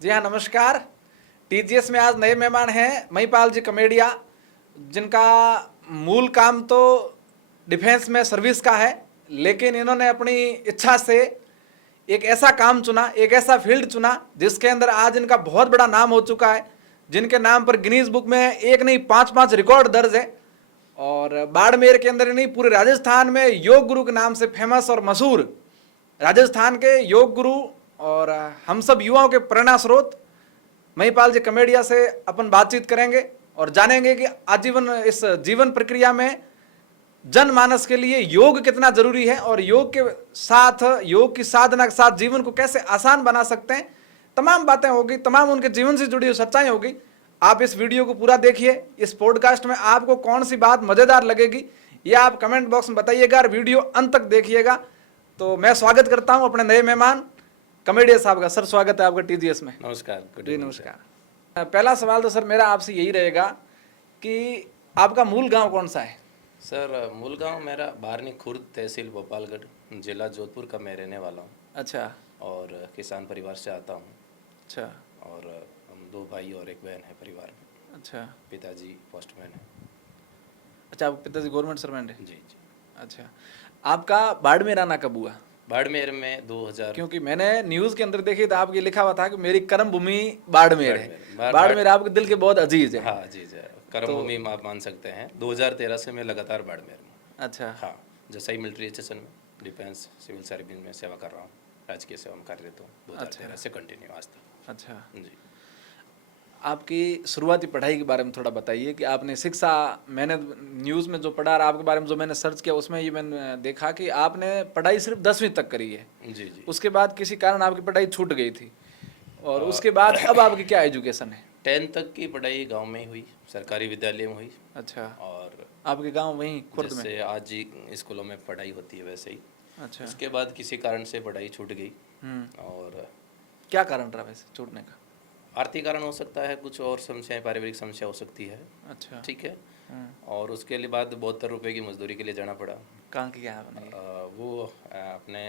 जी हाँ, नमस्कार। टीजीएस में आज नए मेहमान हैं महिपाल जी कमेडिया, जिनका मूल काम तो डिफेंस में सर्विस का है, लेकिन इन्होंने अपनी इच्छा से एक ऐसा काम चुना, एक ऐसा फील्ड चुना जिसके अंदर आज इनका बहुत बड़ा नाम हो चुका है, जिनके नाम पर गिनीज बुक में एक नहीं पांच पांच रिकॉर्ड दर्ज है। और बाड़मेर के अंदर ही नहीं, पूरे राजस्थान में योग गुरु के नाम से फेमस और मशहूर राजस्थान के योग गुरु और हम सब युवाओं के प्रेरणा स्रोत महिपाल जी कमेडिया से अपन बातचीत करेंगे और जानेंगे कि आजीवन इस जीवन प्रक्रिया में जनमानस के लिए योग कितना जरूरी है और योग के साथ, योग की साधना के साथ जीवन को कैसे आसान बना सकते हैं। तमाम बातें होगी, तमाम उनके जीवन से जुड़ी हुई सच्चाई होगी। आप इस वीडियो को पूरा देखिए। इस पॉडकास्ट में आपको कौन सी बात मजेदार लगेगी ये आप कमेंट बॉक्स में बताइएगा और वीडियो अंत तक देखिएगा। तो मैं स्वागत करता हूं अपने नए मेहमान कमेडिया साहब का। सर, स्वागत है आपका टीजीएस में। नमस्कार। जी नमस्कार। पहला सवाल तो सर मेरा आपसे यही रहेगा कि आपका मूल गांव कौन सा है? सर, मूल गांव मेरा बारनी खुर्द, तहसील भोपालगढ़, जिला जोधपुर का मैं रहने वाला हूँ। अच्छा। और किसान परिवार से आता हूँ। अच्छा। और हम 2 भाई और 1 बहन है परिवार में। अच्छा। पिताजी पोस्टमैन है। अच्छा, आपके पिताजी गवर्नमेंट सर्वेंट है? जी जी। अच्छा। आपका बाड़मेर आना कब हुआ? बाड़मेर में 2000। क्योंकि मैंने न्यूज़ के अंदर देखी तो आपके लिखा हुआ था कि मेरी कर्म भूमि बाड़मेर है। बाड़मेर आपके दिल के बहुत अजीज है। हाँ जी जी, कर्म भूमि आप मान सकते हैं। 2013 से मैं लगातार बाड़मेर में। अच्छा। हाँ, जसई मिलिट्री स्टेशन में डिफेंस सिविल सर्विस में सेवा कर रहा हूँ। राजकीय सेवा में कार्यरत हूँ 2013 से कंटिन्यू आज तक। अच्छा जी। आपकी शुरुआती पढ़ाई के बारे में थोड़ा बताइए कि आपने शिक्षा, मैंने न्यूज़ में जो पढ़ा और आपके बारे में जो मैंने सर्च किया उसमें ये मैंने देखा कि आपने पढ़ाई सिर्फ 10वीं तक करी है। जी जी। उसके बाद किसी कारण आपकी पढ़ाई छूट गई थी और उसके बाद अब आपकी क्या एजुकेशन है? 10th तक की पढ़ाई गांव में ही हुई, सरकारी विद्यालय में हुई। अच्छा। और आपके गांव वहीं खुर्द में? जैसे आज जी स्कूलों में पढ़ाई होती है वैसे ही। अच्छा। उसके बाद किसी कारण से पढ़ाई छूट गई। और क्या कारण रहा वैसे छूटने का? आर्थिक कारण हो सकता है, कुछ और समस्याएं, पारिवारिक समस्या हो सकती है। अच्छा। ठीक है। और उसके लिए बाद 72 रुपये की मजदूरी के लिए जाना पड़ा। कहाँ किया आपने? वो अपने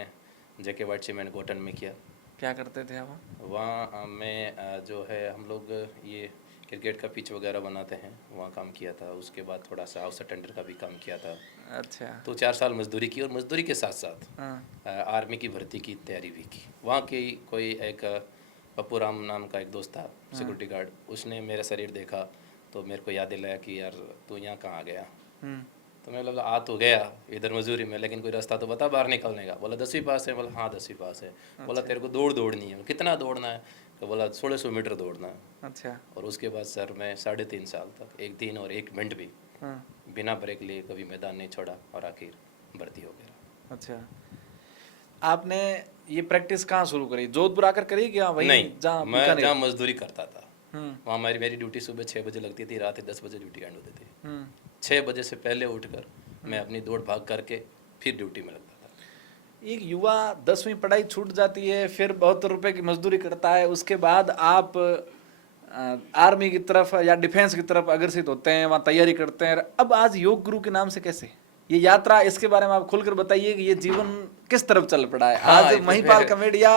जेके वाइट सीमेंट कॉटन में किया। क्या करते थे आप? वहाँ मैं जो है हम लोग ये क्रिकेट का पिच वगैरह बनाते हैं, वहाँ काम किया था। उसके बाद थोड़ा सा हाउस अटेंडर का भी काम किया था। अच्छा। तो 4 साल मजदूरी की और मजदूरी के साथ साथ आर्मी की भर्ती की तैयारी भी की। वहाँ की कोई एक पप्पू राम नाम का एक दोस्त था, सिक्योरिटी गार्ड, उसने मेरा शरीर देखा तो मेरे को याद दिलाया कि यार तू यहाँ कहाँ गया। तो मैं बोला आ तो गया इधर मजदूरी में, लेकिन कोई रास्ता तो बता बाहर निकलने का। बोला 10वीं पास है? बोला हाँ 10वीं पास है। बोला तेरे को दौड़नी है? कितना दौड़ना है? तो बोला 1600 मीटर दौड़ना है। अच्छा। और उसके बाद सर मैं 3.5 साल तक 1 दिन और 1 मिनट भी बिना ब्रेक लिए कभी मैदान नहीं छोड़ा और आखिर भर्ती हो गया। अच्छा। आपने ये प्रैक्टिस कहाँ शुरू करी? जोधपुर आकर करी क्या? वही नहीं, मैं जहाँ नहीं। मजदूरी करता था वहाँ मेरी ड्यूटी सुबह 6 बजे लगती थी, रात 10 बजे ड्यूटी एंड होती थी। 6 बजे से पहले उठकर मैं अपनी दौड़ भाग करके फिर ड्यूटी में लगता था। एक युवा 10वीं पढ़ाई छूट जाती है, फिर 72 रुपये की मजदूरी करता है, उसके बाद आप आर्मी की तरफ या डिफेंस की तरफ अग्रसित होते हैं, वहाँ तैयारी करते हैं। अब आज योग गुरु के नाम से कैसे ये यात्रा, इसके बारे में आप खुलकर बताइए कि ये जीवन किस तरफ चल पड़ा है। हाँ, आज Mahipal Commedia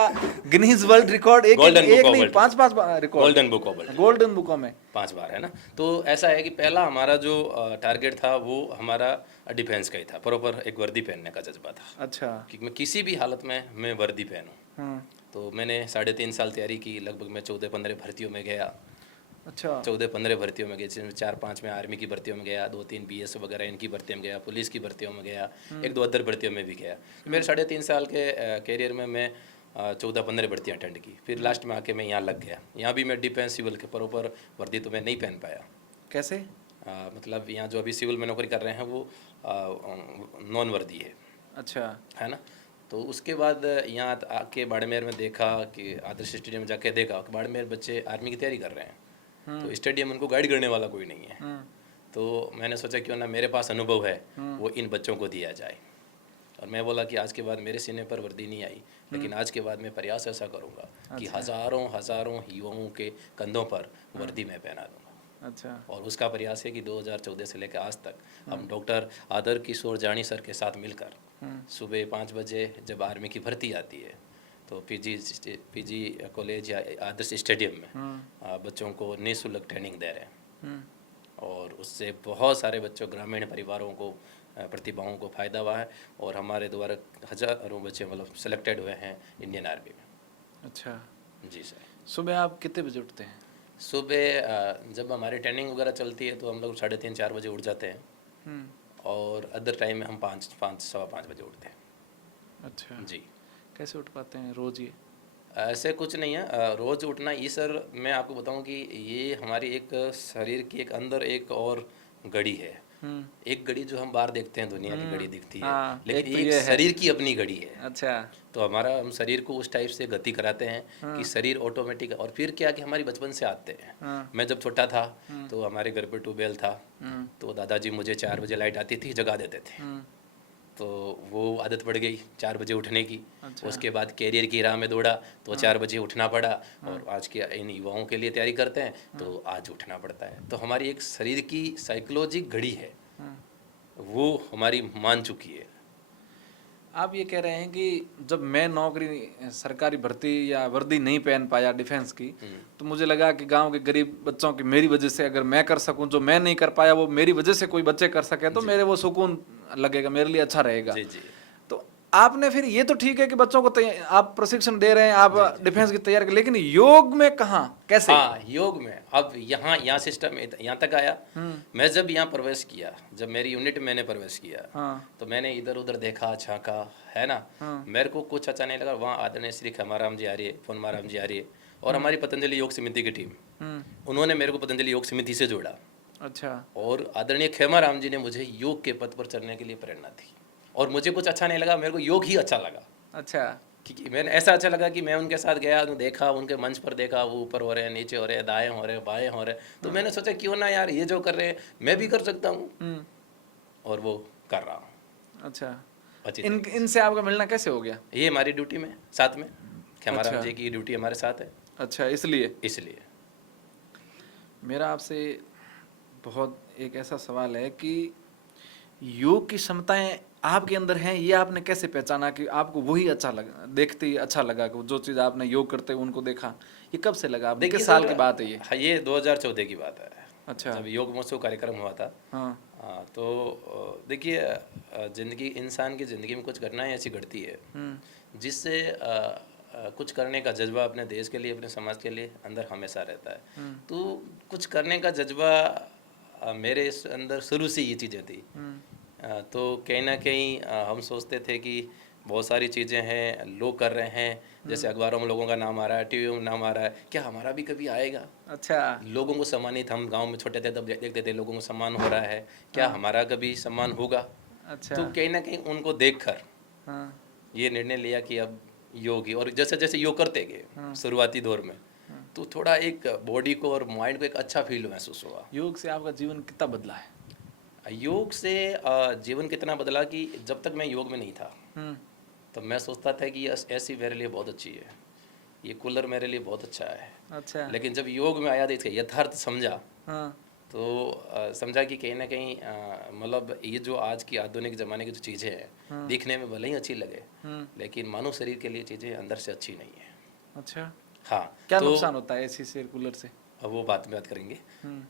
Guinness world record एक नहीं 5 रिकॉर्ड गोल्डन बुकों में 5 बार है ना। तो ऐसा है कि पहला हमारा जो टारगेट था वो हमारा डिफेंस का ही था। प्रॉपर एक वर्दी पहनने का जज्बा था। अच्छा। कि मैं किसी भी हालत में मैं वर्दी पहनूं। तो मैंने 3.5 साल तैयारी की। लगभग मैं 14-15 भर्तियों में गया। अच्छा। 14-15 भर्तियों में गए, जिसमें 4-5 में आर्मी की भर्तियों में गया, 2-3 BS वगैरह इनकी भर्तियों में गया, पुलिस की भर्तियों में गया, 1-2 अदर भर्तियों में भी गया। मेरे 3.5 साल के कैरियर में मैं 14-15 भर्तियाँ अटेंड की। फिर लास्ट में आके मैं यहाँ लग गया। यहाँ भी मैं डिफेंस सिविल के प्रॉपर वर्दी तो मैं नहीं पहन पाया। कैसे? मतलब यहाँ जो अभी सिविल में नौकरी कर रहे हैं वो नॉन वर्दी है। अच्छा। है ना। तो उसके बाद यहाँ आके बाड़मेर में देखा कि आदर्श स्टेडियम में जाके देखा कि बाड़मेर बच्चे आर्मी की तैयारी कर रहे हैं। तो स्टेडियम उनको गाइड करने वाला कोई नहीं है। तो मैंने सोचा क्यों ना मेरे पास अनुभव है वो इन बच्चों को दिया जाए। और मैं बोला कि आज के बाद मेरे सीने पर वर्दी नहीं आई, लेकिन आज के बाद मैं प्रयास ऐसा करूँगा कि हज़ारों युवाओं के कंधों पर वर्दी में पहना दूँगा। अच्छा। और उसका प्रयास है कि 2014 से लेकर आज तक हम डॉक्टर आदर किशोर जानी सर के साथ मिलकर सुबह 5 बजे जब आर्मी की भर्ती आती है तो पीजी कॉलेज या आदर्श स्टेडियम में बच्चों को निःशुल्क ट्रेनिंग दे रहे हैं और उससे बहुत सारे बच्चों ग्रामीण परिवारों को प्रतिभाओं को फ़ायदा हुआ है और हमारे द्वारा हज़ारों बच्चे मतलब सेलेक्टेड हुए हैं इंडियन आर्मी में। अच्छा, जी सर। सुबह आप कितने बजे उठते हैं? सुबह जब हमारी ट्रेनिंग वगैरह चलती है तो हम लोग 3:30-4 बजे उठ जाते हैं और अदर टाइम में हम 5-5 बजे उठते हैं। अच्छा जी। कैसे उठ पाते हैं रोज ये? ऐसे कुछ नहीं है रोज़ उठना ये सर, मैं आपको बताऊं कि ये हमारी एक शरीर की एक अंदर एक और घड़ी है। एक घड़ी जो हम बाहर देखते हैं दुनिया की घड़ी दिखती है, हाँ, लेकिन एक तो एक ये है। शरीर की अपनी घड़ी है। अच्छा। तो हमारा हम शरीर को उस टाइप से गति कराते हैं कि शरीर ऑटोमेटिक। और फिर क्या कि हमारी बचपन से आते हैं। मैं जब छोटा था तो हमारे घर पे ट्यूबवेल था, तो दादाजी मुझे 4 बजे लाइट आती थी जगा देते थे। तो वो आदत पड़ गई 4 बजे उठने की। अच्छा। उसके बाद कैरियर की राह में दौड़ा तो 4 बजे उठना पड़ा और आज के इन युवाओं के लिए तैयारी करते हैं तो आज उठना पड़ता है। तो हमारी एक शरीर की साइकोलॉजी घड़ी है, वो हमारी मान चुकी है। आप ये कह रहे हैं कि जब मैं नौकरी सरकारी भर्ती या वर्दी नहीं पहन पाया डिफेंस की, तो मुझे लगा कि गांव के गरीब बच्चों की मेरी वजह से अगर मैं कर सकूं, जो मैं नहीं कर पाया वो मेरी वजह से कोई बच्चे कर सके, तो मेरे वो सुकून लगेगा, मेरे लिए अच्छा रहेगा। जी जी। तो आपने फिर ये तो ठीक है कि बच्चों को आप प्रशिक्षण दे रहे हैं, आप डिफेंस की तैयारी कर, लेकिन योग में कहाँ, कैसे? हाँ, योग में अब यहाँ सिस्टम यहाँ तक आया। मैं जब यहाँ प्रवेश किया, जब मेरी यूनिट मैंने प्रवेश किया, तो मैंने इधर उधर देखा झांका, है ना। मेरे को कुछ अच्छा नहीं लगा। वहाँ आदरणीय श्री खेमाराम जी आ रही है, पोनमाराम जी आ रही है और हमारी पतंजलि योग समिति की टीम, उन्होंने मेरे को पतंजलि योग समिति से जोड़ा। अच्छा। और आदरणीय खेमाराम जी ने मुझे योग के पथ पर चलने के लिए प्रेरणा दी और मुझे कुछ अच्छा नहीं लगा, मेरे को योग ही अच्छा लगा। अच्छा। क्योंकि मैंने ऐसा अच्छा लगा कि मैं उनके साथ गया, देखा, उनके मंच पर देखा, वो ऊपर हो रहे हैं, नीचे हो रहे हैं, दाएं हो रहे हैं, बाएं हो रहे हैं। तो मैंने सोचा क्यों ना यार ये जो कर रहे हैं मैं भी कर सकता हूँ, और वो कर रहा हूँ। अच्छा। इनसे आपका मिलना कैसे हो गया? ये हमारी ड्यूटी में साथ में, खेमाराम अच्छा। जी की ड्यूटी हमारे साथ है। अच्छा, इसलिए मेरा आपसे बहुत एक ऐसा सवाल है कि योग की क्षमताएं आपके अंदर हैं, ये आपने कैसे पहचाना कि आपको वही अच्छा लगा, देखते ही अच्छा लगा कि जो चीज़ आपने योग करते हुए उनको देखा? ये कब से लगा? आपको किस साल की बात है ये? हाँ, ये 2014 की बात है। अच्छा। जब योग महोत्सव कार्यक्रम हुआ था। हाँ। तो देखिए, जिंदगी, इंसान की ज़िंदगी में कुछ घटनाएं ऐसी घटती है जिससे कुछ करने का जज्बा अपने देश के लिए, अपने समाज के लिए अंदर हमेशा रहता है। तो कुछ करने का जज्बा मेरे अंदर शुरू से ये चीज़ें थी। तो कहीं ना कहीं हम सोचते थे कि बहुत सारी चीज़ें हैं, लोग कर रहे हैं, जैसे अखबारों में लोगों का नाम आ रहा है, टीवी में नाम आ रहा है, क्या हमारा भी कभी आएगा? अच्छा। लोगों को सम्मानित, हम गांव में छोटे थे तब देखते थे लोगों को सम्मान हो रहा है, क्या हमारा कभी सम्मान होगा? अच्छा। तो कहीं ना कहीं उनको देखकर ये निर्णय लिया कि अब योग ही। और जैसे जैसे योग करते गए शुरुआती दौर में, तो थोड़ा एक बॉडी को और माइंड को एक अच्छा फील महसूस हुआ। योग से आपका जीवन कितना बदला है? योग से जीवन कितना बदला कि जब तक मैं योग में नहीं था तो मैं सोचता था कि ये ऐसी मेरे लिए बहुत अच्छी है, ये कूलर मेरे लिए बहुत अच्छा है। अच्छा। लेकिन जब योग में आया तो इसका यथार्थ समझा, तो समझा कि कहीं ना कहीं मतलब ये जो आज की आधुनिक ज़माने की जो चीज़ें हैं दिखने में भले ही अच्छी लगे, लेकिन मानव शरीर के लिए चीज़ें अंदर से अच्छी नहीं है। अच्छा। हाँ। क्या नुकसान होता है एसी से, कूलर से? अब वो बात में बात करेंगे।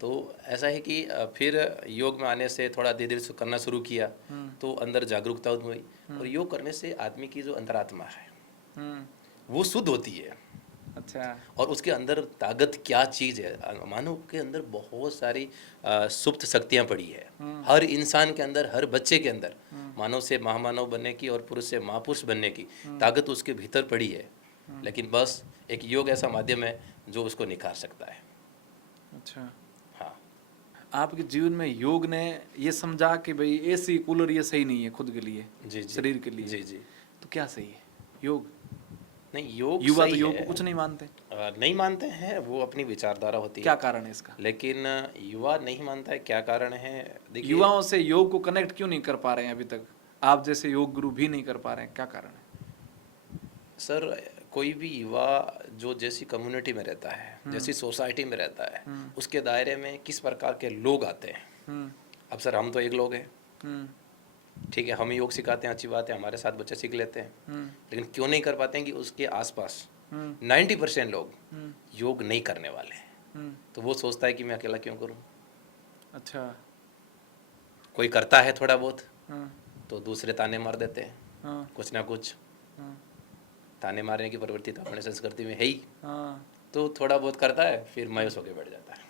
तो ऐसा है कि फिर योग में आने से थोड़ा धीरे धीरे करना शुरू किया, तो अंदर जागरूकता हुई और योग करने से आदमी की जो अंतरात्मा है वो शुद्ध होती है। अच्छा। और उसके अंदर ताकत क्या चीज़ है, मानव के अंदर बहुत सारी सुप्त शक्तियाँ पड़ी है। हर इंसान के अंदर, हर बच्चे के अंदर मानव से महामानव बनने की और पुरुष से महापुरुष बनने की ताकत उसके भीतर पड़ी है। लेकिन बस एक योग ऐसा माध्यम है जो उसको निखार सकता है। अच्छा। हाँ। आपके जीवन में योग ने ये समझा कि भाई एसी कूलर ये सही नहीं है खुद के लिए, जी, शरीर के लिए। जी जी। तो क्या सही है? योग? नहीं, योग युवा सही तो योग है। को कुछ नहीं मानते। नहीं मानते हैं, वो अपनी विचारधारा होती है। क्या कारण है इसका? लेकिन युवा नहीं मानता है, क्या कारण है? देखिए, युवाओं से योग को कनेक्ट क्यों नहीं कर पा रहे हैं अभी तक? आप जैसे योग गुरु भी नहीं कर पा रहे हैं, क्या कारण है? सर, कोई भी युवा जो जैसी कम्युनिटी में रहता है, जैसी सोसाइटी में रहता है, उसके दायरे में किस प्रकार के लोग आते हैं। अब सर हम तो एक लोग हैं, ठीक है, हम योग सिखाते हैं, अच्छी बात है, हमारे साथ बच्चे सीख लेते हैं, लेकिन क्यों नहीं कर पाते हैं कि उसके आसपास 90% लोग योग नहीं करने वाले हैं। तो वो सोचता है कि मैं अकेला क्यों करूं। अच्छा। कोई करता है थोड़ा बहुत हाँ, तो दूसरे ताने मार देते हैं, हाँ, कुछ ना कुछ हाँ, ताने मारने की प्रवृत्ति तो अपने संस्कृति में है ही। हाँ। तो थोड़ा बहुत करता है, फिर मायूस होकर बैठ जाता है।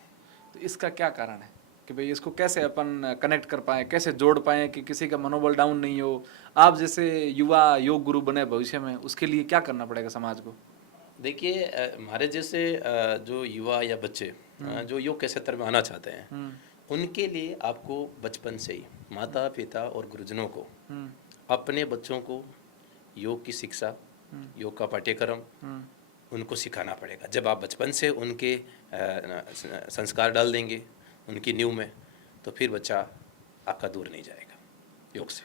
तो इसका क्या कारण है कि भाई इसको कैसे अपन कनेक्ट कर पाए, कैसे जोड़ पाए कि किसी का मनोबल डाउन नहीं हो? आप जैसे युवा योग गुरु बने भविष्य में, उसके लिए क्या करना पड़ेगा समाज को? देखिए, हमारे जैसे जो युवा या बच्चे जो योग के क्षेत्र में आना चाहते हैं, उनके लिए आपको बचपन से ही माता पिता और गुरुजनों को अपने बच्चों को योग की शिक्षा, योग का पाठ्यक्रम उनको सिखाना पड़ेगा। जब आप बचपन से उनके संस्कार डाल देंगे उनकी नींव में, तो फिर बच्चा आपका दूर नहीं जाएगा योग से।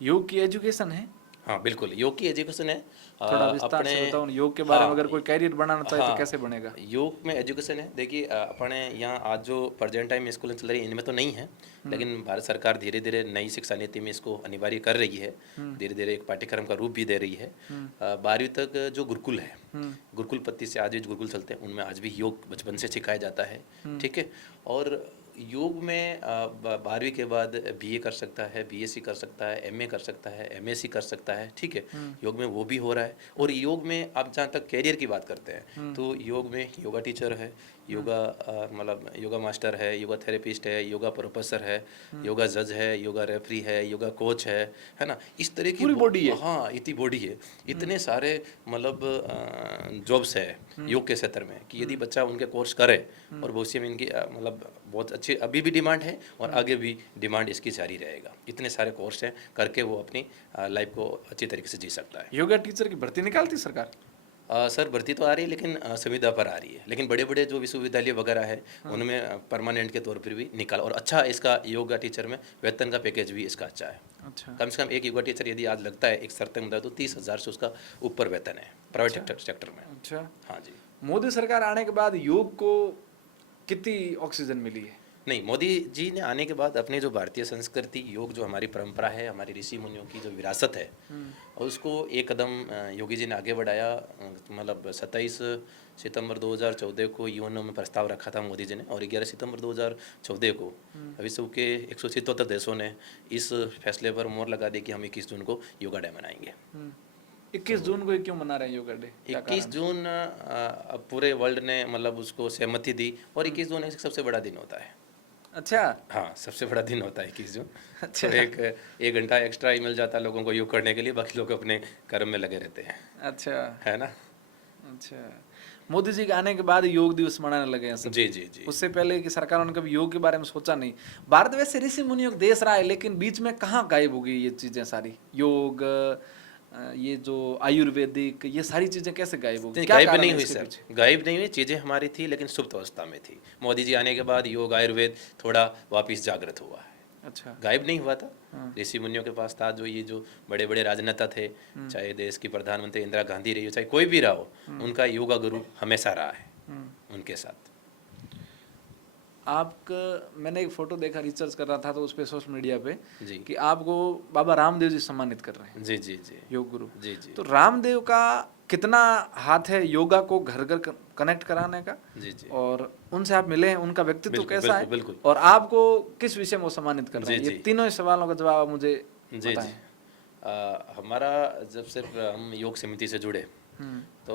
योग की एजुकेशन है? हाँ बिल्कुल, योग की एजुकेशन है। थोड़ा विस्तार से बताओ ना, योग के बारे में। अगर कोई कैरियर बनाना चाहे तो कैसे बनेगा? योग में एजुकेशन है। देखिए, अपने यहाँ आज जो प्रेजेंट टाइम में स्कूलें चल रही हैं इनमें तो नहीं है, लेकिन भारत सरकार धीरे धीरे नई शिक्षा नीति में इसको अनिवार्य कर रही है, धीरे धीरे एक पाठ्यक्रम का रूप भी दे रही है। 12वीं तक जो गुरुकुल है, गुरुकुल पद्धति से आज भी गुरुकुल चलते हैं, उनमें आज भी योग बचपन से सिखाया जाता है। ठीक है, और योग में 12वीं के बाद बीए कर सकता है, बीएससी कर सकता है, एमए कर सकता है, एमएससी कर सकता है। ठीक है, योग में वो भी हो रहा है। और योग में आप जहाँ तक कैरियर की बात करते हैं, तो योग में योगा टीचर है, योगा मतलब योगा मास्टर है, योगा थेरेपिस्ट है, योगा प्रोफेसर है, योगा जज है, योगा रेफरी है, योगा कोच है ना। इस तरह की पूरी बॉडी है। हाँ, इतनी बॉडी है, इतने सारे मतलब जॉब्स है योग के क्षेत्र में कि यदि बच्चा उनके कोर्स करे और भविष्य में इनकी मतलब बहुत अच्छी अभी भी डिमांड है और आगे भी डिमांड इसकी जारी रहेगा। इतने सारे कोर्स हैं, करके वो अपनी लाइफ को अच्छी तरीके से जी सकता है। योगा टीचर की भर्ती निकालती सरकार? सर भर्ती तो आ रही है, लेकिन संविदा पर आ रही है, लेकिन बड़े बड़े जो विश्वविद्यालय वगैरह है उनमें परमानेंट के तौर पर भी निकाल। और अच्छा इसका योगा टीचर में वेतन का पैकेज भी इसका अच्छा है। अच्छा। कम से कम एक योगा टीचर यदि आज लगता है एक शर्त में तो 30,000 से उसका ऊपर वेतन है प्राइवेट सेक्टर में। अच्छा। हाँ जी। मोदी सरकार आने के बाद योग को कितनी ऑक्सीजन मिली है? नहीं, मोदी जी ने आने के बाद अपनी जो भारतीय संस्कृति, योग जो हमारी परंपरा है, हमारी ऋषि मुनियों की जो विरासत है, और उसको एक कदम योगी जी ने आगे बढ़ाया। मतलब 27 सितंबर 2014 को यूएनओ में प्रस्ताव रखा था मोदी जी ने, और 11 सितंबर 2014 को विश्व के 177 देशों ने इस फैसले पर मोहर लगा दी कि हम 21 जून को योगा डे मनाएंगे। 21 जून को क्यों मना रहे हैं योगा डे? 21 जून अब पूरे वर्ल्ड ने मतलब उसको सहमति दी, और 21 जून एक सबसे बड़ा दिन होता है। अच्छा। हाँ, सबसे बड़ा दिन होता है 21 जून। अच्छा। तो एक घंटा एक्स्ट्रा ही मिल जाता है लोगों को योग करने के लिए, बाकी लोग अपने कर्म में लगे रहते हैं। अच्छा। है ना। अच्छा, मोदी जी के आने के बाद योग दिवस मनाने लगे हैं सब। जी जी जी। उससे पहले की सरकारों ने कभी योग के बारे में सोचा नहीं। भारत वैसे ऋषि मुनियों का देश रहा है, लेकिन बीच में कहाँ गायब हो गई ये चीजें सारी? योग, ये जो आयुर्वेदिक, ये सारी चीजें कैसे गायब हो गई? क्या गायब कारण नहीं है हुई इसके सर, पीछे? गायब नहीं हुई, चीज़ें हमारी थी लेकिन सुप्त अवस्था में थी। मोदी जी आने के बाद योग आयुर्वेद थोड़ा वापिस जागृत हुआ है। अच्छा। गायब नहीं हुआ था, ऋषि मुनियों के पास था। जो ये जो बड़े बड़े राजनेता थे, चाहे देश की प्रधानमंत्री इंदिरा गांधी रही हो, चाहे कोई भी रहा हो, उनका योगा गुरु हमेशा रहा है उनके साथ। आपका मैंने एक फोटो देखा, रिसर्च कर रहा था तो उस पे सोशल मीडिया पे जी कि आपको बाबा रामदेव जी सम्मानित कर रहे हैं, जी जी जी योग गुरु। जी जी तो रामदेव का कितना हाथ है योगा को घर घर कनेक्ट कराने का? जी जी। और उनसे आप मिले हैं, उनका व्यक्तित्व बिल्कुल, कैसा है? बिल्कुल, और आपको किस विषय में वो सम्मानित कर रहे हैं? जी, ये जी। तीनों ही सवालों का जवाब आप मुझे जी जी। बताएं। हमारा जब से हम योग समिति से जुड़े, तो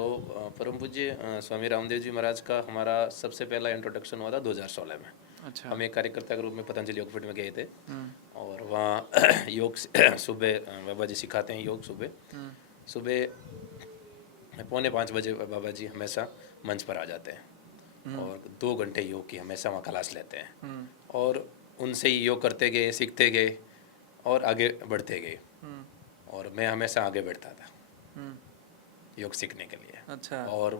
परम पूज्य स्वामी रामदेव जी महाराज का हमारा सबसे पहला इंट्रोडक्शन हुआ था 2016 में। अच्छा। हम एक कार्यकर्ता के रूप में पतंजलि योगपीठ में गए थे, और वहाँ योग सुबह बाबा जी सिखाते हैं योग। सुबह 4:45 बजे बाबा जी हमेशा मंच पर आ जाते हैं, और 2 घंटे योग की हमेशा वहाँ क्लास लेते हैं, और उनसे ही योग करते गए, सीखते गए और आगे बढ़ते गए। और मैं हमेशा आगे बढ़ता था योग सीखने के लिए। अच्छा। और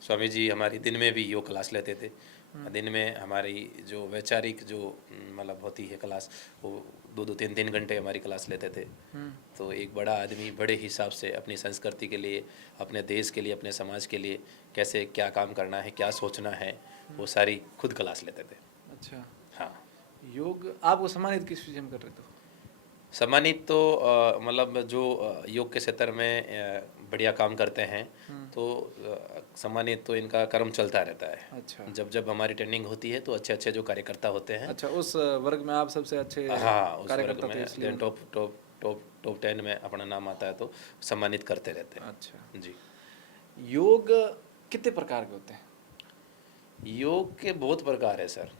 स्वामी जी हमारी दिन में भी योग क्लास लेते थे। दिन में हमारी जो वैचारिक जो मतलब होती है क्लास, वो 2-3 घंटे हमारी क्लास लेते थे। तो एक बड़ा आदमी बड़े हिसाब से अपनी संस्कृति के लिए, अपने देश के लिए, अपने समाज के लिए कैसे क्या काम करना है, क्या सोचना है, वो सारी खुद क्लास लेते थे। अच्छा। हाँ। योग आपको सम्मानित किस विषय में कर रहे थे? सम्मानित तो मतलब जो योग के क्षेत्र में बढ़िया काम करते हैं तो सम्मानित तो इनका कर्म चलता रहता है। अच्छा जब जब हमारी ट्रेनिंग होती है तो अच्छे अच्छे जो कार्यकर्ता होते हैं, अच्छा, उस वर्ग में आप सबसे अच्छे हाँ, उस वर्ग कार्यकर्ता थे में इसलिए then top top top top 10 में अपना नाम आता है तो सम्मानित करते रहते हैं। अच्छा, जी। योग कितने प्रकार के होते हैं? योग के बहुत प्रकार है सर।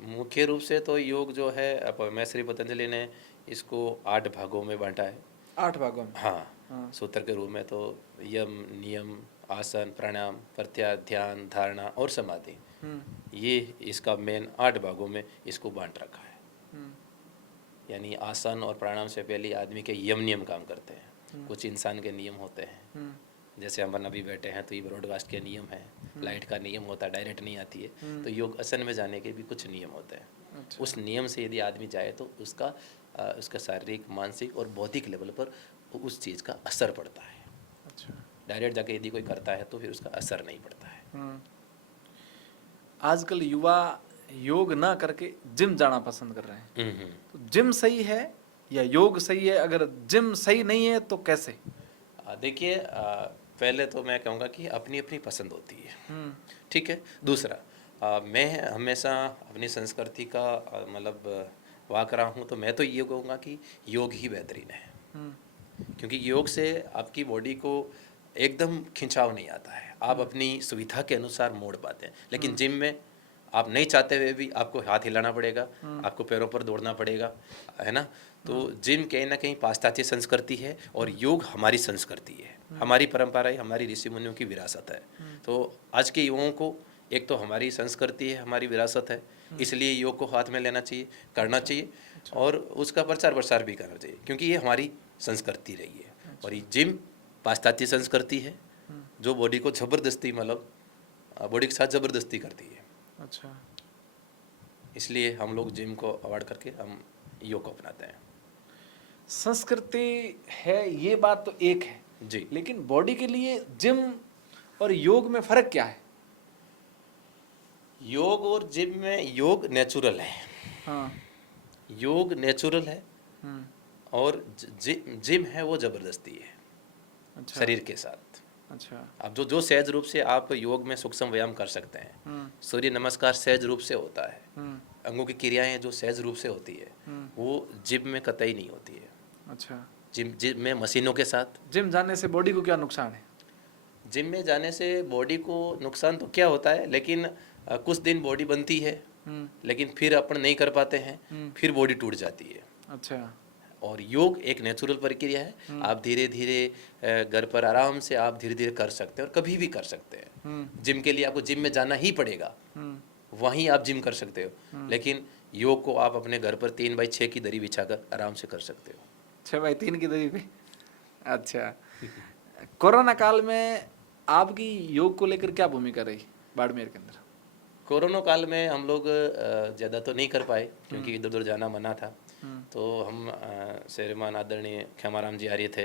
मुख्य रूप से तो योग जो है मैं श्री पतंजलि ने इसको 8 भागों में बांटा है। 8 भागों में? हाँ, हाँ। सूत्र के रूप में तो यम, नियम, आसन, प्राणायाम, प्रत्याहार, ध्यान, धारणा और समाधि, ये इसका मेन 8 भागों में इसको बांट रखा है। यानी आसन और प्राणायाम से पहले आदमी के यम नियम काम करते हैं। कुछ इंसान के नियम होते हैं, जैसे हम अभी बैठे हैं तो ये ब्रॉडकास्ट के नियम है, लाइट का नियम होता है, डायरेक्ट नहीं आती है। तो योग आसन में जाने के भी कुछ नियम होते हैं। अच्छा। उस नियम से यदि आदमी जाए तो उसका शारीरिक, मानसिक और बौद्धिक लेवल पर उस चीज़ का असर पड़ता है। अच्छा। डायरेक्ट जाके यदि कोई करता है तो फिर उसका असर नहीं पड़ता है। आजकल युवा योग ना करके जिम जाना पसंद कर रहे हैं, तो जिम सही है या योग सही है? अगर जिम सही नहीं है तो कैसे? देखिए, पहले तो मैं कहूँगा कि अपनी अपनी पसंद होती है, ठीक है। दूसरा, मैं हमेशा अपनी संस्कृति का मतलब वाक रहा हूँ, तो मैं तो ये कहूँगा कि योग ही बेहतरीन है। क्योंकि योग से आपकी बॉडी को एकदम खिंचाव नहीं आता है, आप अपनी सुविधा के अनुसार मोड़ पाते हैं। लेकिन जिम में आप नहीं चाहते हुए भी आपको हाथ हिलाना पड़ेगा, आपको पैरों पर दौड़ना पड़ेगा, है ना। तो जिम कहीं ना कहीं पाश्चात्य संस्कृति है और योग हमारी संस्कृति है, हमारी परंपरा है, हमारी ऋषि मुनियों की विरासत है। तो आज के युवाओं को एक तो हमारी संस्कृति है, हमारी विरासत है, इसलिए योग को हाथ में लेना चाहिए, करना चाहिए और उसका प्रचार प्रसार भी करना चाहिए, क्योंकि ये हमारी संस्कृति रही है। और ये जिम पाश्चात्य संस्कृति है जो बॉडी को ज़बरदस्ती, मतलब बॉडी के साथ ज़बरदस्ती करती है। अच्छा, इसलिए हम लोग जिम को अवॉइड करके हम योग को अपनाते हैं। संस्कृति है ये बात तो एक है जी। लेकिन बॉडी के लिए जिम और योग में फर्क क्या है? योग और जिम में, योग नेचुरल है। हाँ। योग नेचुरल है और जिम है वो ज़बरदस्ती है। अच्छा। शरीर के साथ। अच्छा। अब जो सहज रूप से आप योग में सूक्ष्म व्यायाम कर सकते हैं, सूर्य नमस्कार सहज रूप से होता है, अंगों की क्रियाएं जो सहज रूप से होती है, वो जिम में कतई नहीं होती है। अच्छा। जिम में मशीनों के साथ। जिम जाने से बॉडी को क्या नुकसान है? जिम में जाने से बॉडी को नुकसान तो क्या होता है, लेकिन कुछ दिन बॉडी बनती है, लेकिन फिर अपन नहीं कर पाते हैं, फिर बॉडी टूट जाती है। अच्छा। और योग एक नेचुरल प्रक्रिया है, आप धीरे धीरे घर पर आराम से आप धीरे धीरे कर सकते हैं और कभी भी कर सकते हैं। जिम के लिए आपको जिम में जाना ही पड़ेगा, वहीं आप जिम कर सकते हो, लेकिन योग को आप अपने घर पर 3x6 की दरी बिछाकर आराम से कर सकते हो। 6x3 की दरी पे? अच्छा। कोरोना काल में आपकी योग को लेकर क्या भूमिका रही बाड़मेर के अंदर? कोरोना काल में हम लोग ज़्यादा तो नहीं कर पाए क्योंकि इधर उधर जाना मना था। तो हम श्रीमान आदरणीय खेमाराम जी आर्य थे,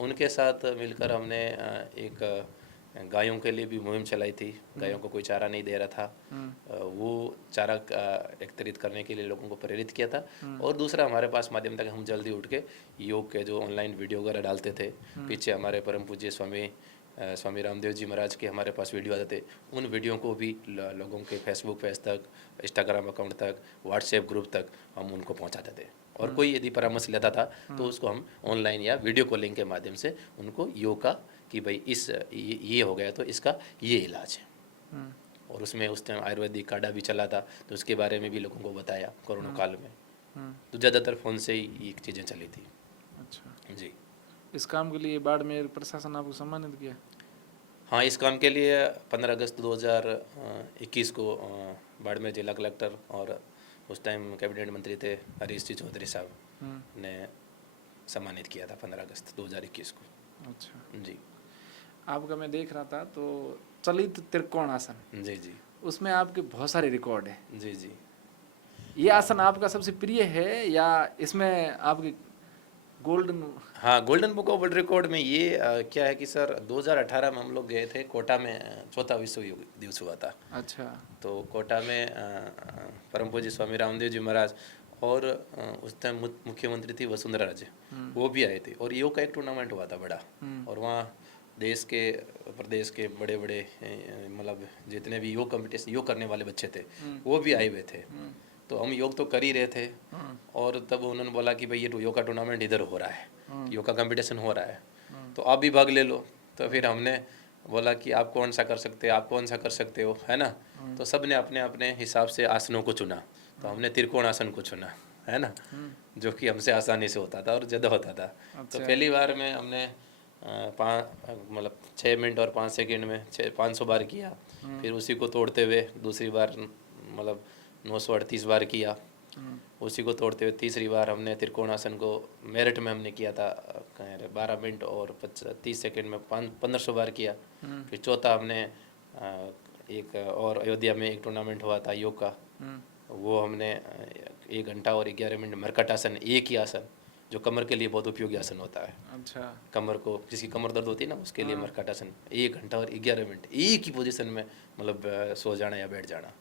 उनके साथ मिलकर हमने एक गायों के लिए भी मुहिम चलाई थी। गायों को कोई चारा नहीं दे रहा था, वो चारा एकत्रित करने के लिए लोगों को प्रेरित किया था। और दूसरा, हमारे पास माध्यम था कि हम जल्दी उठ के योग के जो ऑनलाइन वीडियो वगैरह डालते थे, पीछे हमारे परम पूज्य स्वामी रामदेव जी महाराज के हमारे पास वीडियो आते थे, उन वीडियो को भी लोगों के फेसबुक पेज तक, इंस्टाग्राम अकाउंट तक, व्हाट्सएप ग्रुप तक हम उनको पहुंचाते थे। और कोई यदि परामर्श लेता था तो उसको हम ऑनलाइन या वीडियो कॉलिंग के माध्यम से उनको योग का कि भाई ये हो गया तो इसका ये इलाज है। और उसमें उस टाइम आयुर्वेदिक काढ़ा भी चला था, तो उसके बारे में भी लोगों को बताया कोरोना काल में। तो ज़्यादातर फ़ोन से ही ये चीज़ें चली थी। अच्छा जी। इस काम के लिए बाड़मेर प्रशासन आपको सम्मानित किया? हाँ, इस काम के लिए 15 अगस्त 2021 को बाड़मेर जिला कलेक्टर और उस टाइम कैबिनेट मंत्री थे हरीश जी चौधरी साहब ने सम्मानित किया था 15 अगस्त 2021 को। अच्छा जी। आपका मैं देख रहा था तो चलित त्रिकोण आसन, जी जी, उसमें आपके बहुत सारे रिकॉर्ड हैं। जी जी। ये आसन आपका सबसे प्रिय है या इसमें आपकी गोल्डन। हाँ, golden book of world record में ये क्या है कि सर 2018 में हम लोग गए थे कोटा में, चौथा विश्व योग दिवस हुआ था। अच्छा। तो कोटा में परम पूज्य स्वामी रामदेव जी महाराज और उस टाइम मुख्यमंत्री थी वसुंधरा राजे, वो भी आए थे और योग का एक टूर्नामेंट हुआ था बड़ा। और वहाँ देश के प्रदेश के बड़े बड़े मतलब जितने भी योग कॉम्पिटिशन योग करने वाले बच्चे थे वो भी आए हुए थे। तो हम योग तो कर ही रहे थे और तब उन्होंने बोला कि भाई ये योग का टूर्नामेंट इधर हो रहा है, योग का कंपटीशन हो रहा है, तो आप भी भाग ले लो। तो फिर हमने बोला कि आप कौन सा कर सकते हो, आप कौन सा कर सकते हो, है ना। तो सब ने अपने अपने हिसाब से आसनों को चुना। तो हमने त्रिकोण आसन को चुना, है ना, जो कि हमसे आसानी से होता था और ज़्यादा होता था। तो पहली बार में हमने मतलब 6 मिनट और 5 सेकंड में 500 बार किया। फिर उसी को तोड़ते हुए दूसरी बार मतलब 938 बार किया। उसी को तोड़ते हुए तीसरी बार हमने त्रिकोणासन को मेरिट में हमने किया था 12 मिनट और 30 सेकंड में 1500 बार किया। फिर चौथा हमने एक और अयोध्या में एक टूर्नामेंट हुआ था योग का, वो हमने 1 घंटा और 11 मिनट मरकट आसन, एक ही आसन जो कमर के लिए बहुत उपयोगी आसन होता है। अच्छा। कमर को जिसकी कमर दर्द होती है ना उसके लिए मरकट आसन 1 घंटा और 11 मिनट एक ही पोजीशन में मतलब सो जाना या बैठ जाना।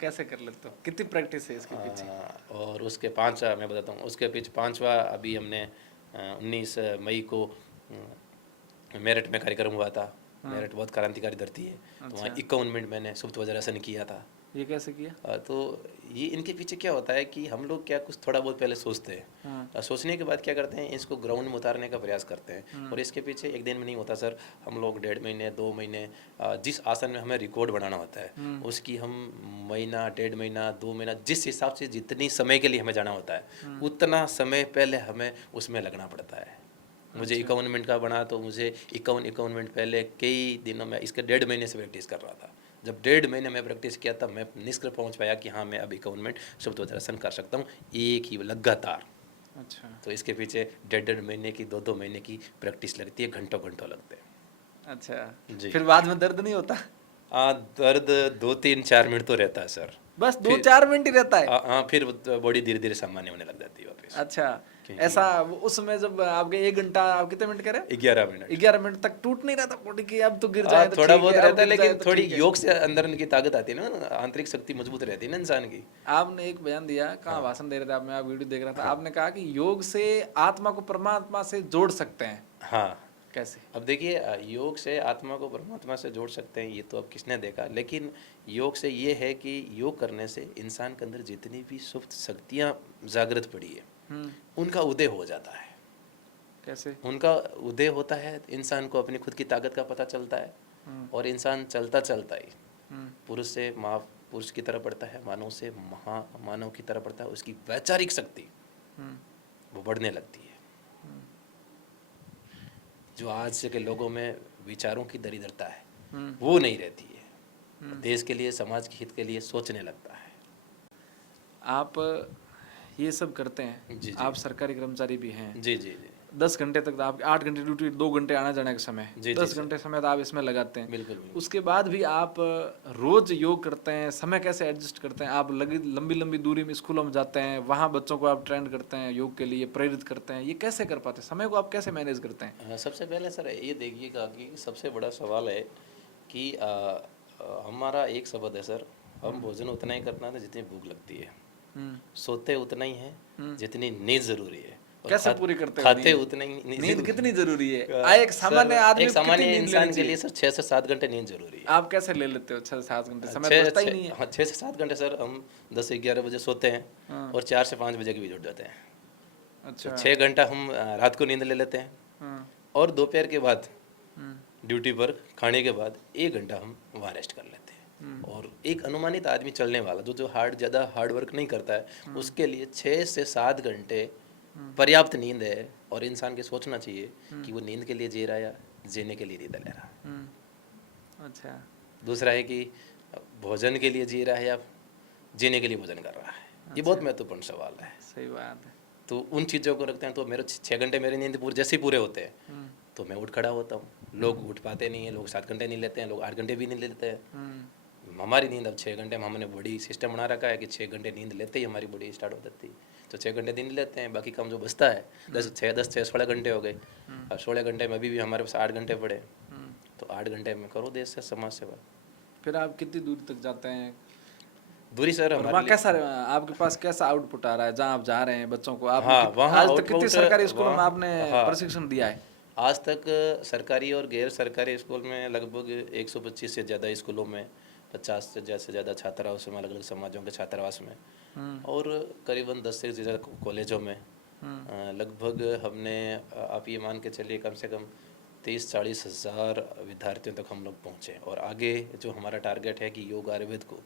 कैसे कर लेते हो, कितनी प्रैक्टिस है इसके पीछे? और उसके 5 मैं बताता हूँ, उसके पीछे 5वां अभी हमने 19 मई को मेरठ में कार्यक्रम हुआ था। मेरठ बहुत क्रांतिकारी धरती है। तो वहाँ 51 मिनट मैंने सुप्त वज्रासन किया था। ये कैसे किया? तो ये इनके पीछे क्या होता है कि हम लोग क्या कुछ थोड़ा बहुत पहले सोचते हैं, सोचने के बाद क्या करते हैं, इसको ग्राउंड में उतारने का प्रयास करते हैं। और इसके पीछे एक दिन में नहीं होता सर, हम लोग 1.5 महीने 2 महीने जिस आसन में हमें रिकॉर्ड बनाना होता है उसकी हम महीना 1.5 महीना 2 महीना जिस हिसाब से जितनी समय के लिए हमें जाना होता है उतना समय पहले हमें उसमें लगना पड़ता है। मुझे 51 मिनट का बना तो मुझे 51 मिनट पहले कई दिनों में इसके 1.5 महीने से प्रैक्टिस कर रहा था। जब 1.5 महीने में प्रैक्टिस किया तब मैं निष्कर्ष पहुंच पाया कि हाँ मैं अब 51 मिनट सुप्त वज्रासन कर सकता हूँ एक ही लगातार। अच्छा। तो इसके पीछे 1.5 महीने की 2 महीने की प्रैक्टिस लगती है, घंटों घंटों लगते हैं। अच्छा जी। फिर बाद में दर्द नहीं होता? दर्द 2-3-4 मिनट तो रहता है सर, बस 2-4 मिनट ही रहता है? हाँ फिर बॉडी धीरे धीरे सामान्य होने लग जाती है वापस। अच्छा। ऐसा उसमें जब आपके 1 घंटा आप कितने मिनट करे? 11 मिनट 11 मिनट तक टूट नहीं रहा था बॉडी की? अब तो गिर जाए तो थोड़ा ठीक बहुत है, रहता है अब गिर जाए लेकिन तो थोड़ी ठीक है। योग से अंदर की ताकत आती है ना, आंतरिक शक्ति मजबूत रहती है ना इंसान की। आपने एक बयान दिया, कहाँ भाषण दे रहे थे आप, मैं आप वीडियो देख रहा था, आपने कहा कि योग से आत्मा को परमात्मा से जोड़ सकते हैं। हाँ कैसे? अब देखिए, योग से आत्मा को परमात्मा से जोड़ सकते हैं ये तो अब किसने देखा, लेकिन योग से ये है कि योग करने से इंसान के अंदर जितनी भी सुप्त शक्तियाँ जागृत पड़ी है उनका उदय हो जाता है। कैसे? उनका उदय होता है, इंसान को अपनी खुद की ताकत का पता चलता है और इंसान चलता चलता ही पुरुष से महापुरुष की तरफ बढ़ता है, मानव से महामानव की तरफ बढ़ता है। उसकी वैचारिक शक्ति वो बढ़ने लगती है। जो आज से के लोगों में विचारों की दरिद्रता है वो नहीं रहती है। देश के लिए, समाज के हित के लिए सोचने लगता है। आप ये सब करते हैं? जी, जी। आप सरकारी कर्मचारी भी हैं। जी जी जी 10 घंटे तक आप 8 घंटे ड्यूटी, 2 घंटे आना जाने का समय, जी, 10 जी, घंटे समय तो आप इसमें लगाते हैं। बिल्कुल बिल्कुल। उसके बाद भी आप रोज योग करते हैं, समय कैसे एडजस्ट करते हैं? आप लंबी लंबी दूरी में स्कूलों में जाते हैं, वहाँ बच्चों को आप ट्रेंड करते हैं, योग के लिए प्रेरित करते हैं, ये कैसे कर पाते हैं? समय को आप कैसे मैनेज करते हैं? सबसे पहले सर ये देखिएगा कि सबसे बड़ा सवाल है कि हमारा एक शब्द है सर, हम भोजन उतना ही करना है जितनी भूख लगती है, सोते उतना ही है जितनी नींद जरूरी है, और कैसे पूरी करते हैं खाते नींद? उतना ही नींद कितनी जरूरी है? एक सर, सामान्य आदमी एक को कितनी सामान्य नींद इंसान लेनी के चाहिए? लिए सर 6 से 7 घंटे नींद जरूरी है। आप कैसे ले लेते हो 6 से 7 घंटे? समय बचता ही नहीं है। 6 से 7 घंटे सर, हम 10 से 11 बजे सोते हैं और 4 से 5 बजे के बीच उठ जाते हैं। अच्छा। 6 घंटा हम रात को नींद ले लेते हैं और दोपहर के बाद ड्यूटी पर खाने के बाद 1 घंटा हम वहाँ रेस्ट कर लेते हैं। और एक अनुमानित आदमी चलने वाला जो ज़्यादा हार्ड वर्क नहीं करता है उसके लिए 6 से 7 घंटे पर्याप्त नींद है। और इंसान के सोचना चाहिए कि वो नींद के लिए जी रहा है या जीने के लिए नींद ले रहा। अच्छा। दूसरा है कि भोजन के लिए जी रहा है या जीने के लिए भोजन कर रहा है। ये बहुत महत्वपूर्ण सवाल है। सही बात है। तो उन चीज़ों को रखते हैं तो मेरे 6 घंटे मेरी नींद पूरे जैसे ही पूरे होते हैं तो मैं उठ खड़ा होता हूँ। लोग उठ पाते नहीं है, लोग 7 घंटे नहीं लेते हैं, लोग 8 घंटे भी नहीं लेते हैं। हमारी नींद अब 6 घंटे में हमने बॉडी सिस्टम बना रखा है कि 6 घंटे नींद लेते ही हमारी बॉडी स्टार्ट हो जाती है। तो 6 घंटे दिन लेते हैं, बाकी काम जो बचता है 16 घंटे हो गए। अब 16 घंटे में अभी भी हमारे पास 8 घंटे पड़े, तो 8 घंटे में करो देश से समाज सेवा। फिर आप कितनी दूर तक जाते हैं? दूरी सर और हमारे वहाँ लिए, कैसा आपके पास कैसा आउटपुट आ रहा है जहाँ आप जा रहे हैं बच्चों को? आपने हाँ, वहाँ आज तक कितनी आउटपुट सरकारी स्कूलों में वहाँ, आपने हाँ, प्रशिक्षण दिया है? आज तक सरकारी और गैर सरकारी स्कूल में लगभग 125 से ज़्यादा स्कूलों में, 50 से ज़्यादा छात्रावास में, अलग अलग समाजों के छात्रावास में, और करीबन 10 से ज़्यादा कॉलेजों में लगभग हमने, आप ये मान के चलिए, कम से कम 30-40 हज़ार विद्यार्थियों तक हम लोग पहुँचे। और आगे जो हमारा टारगेट है कि योग आयुर्वेद को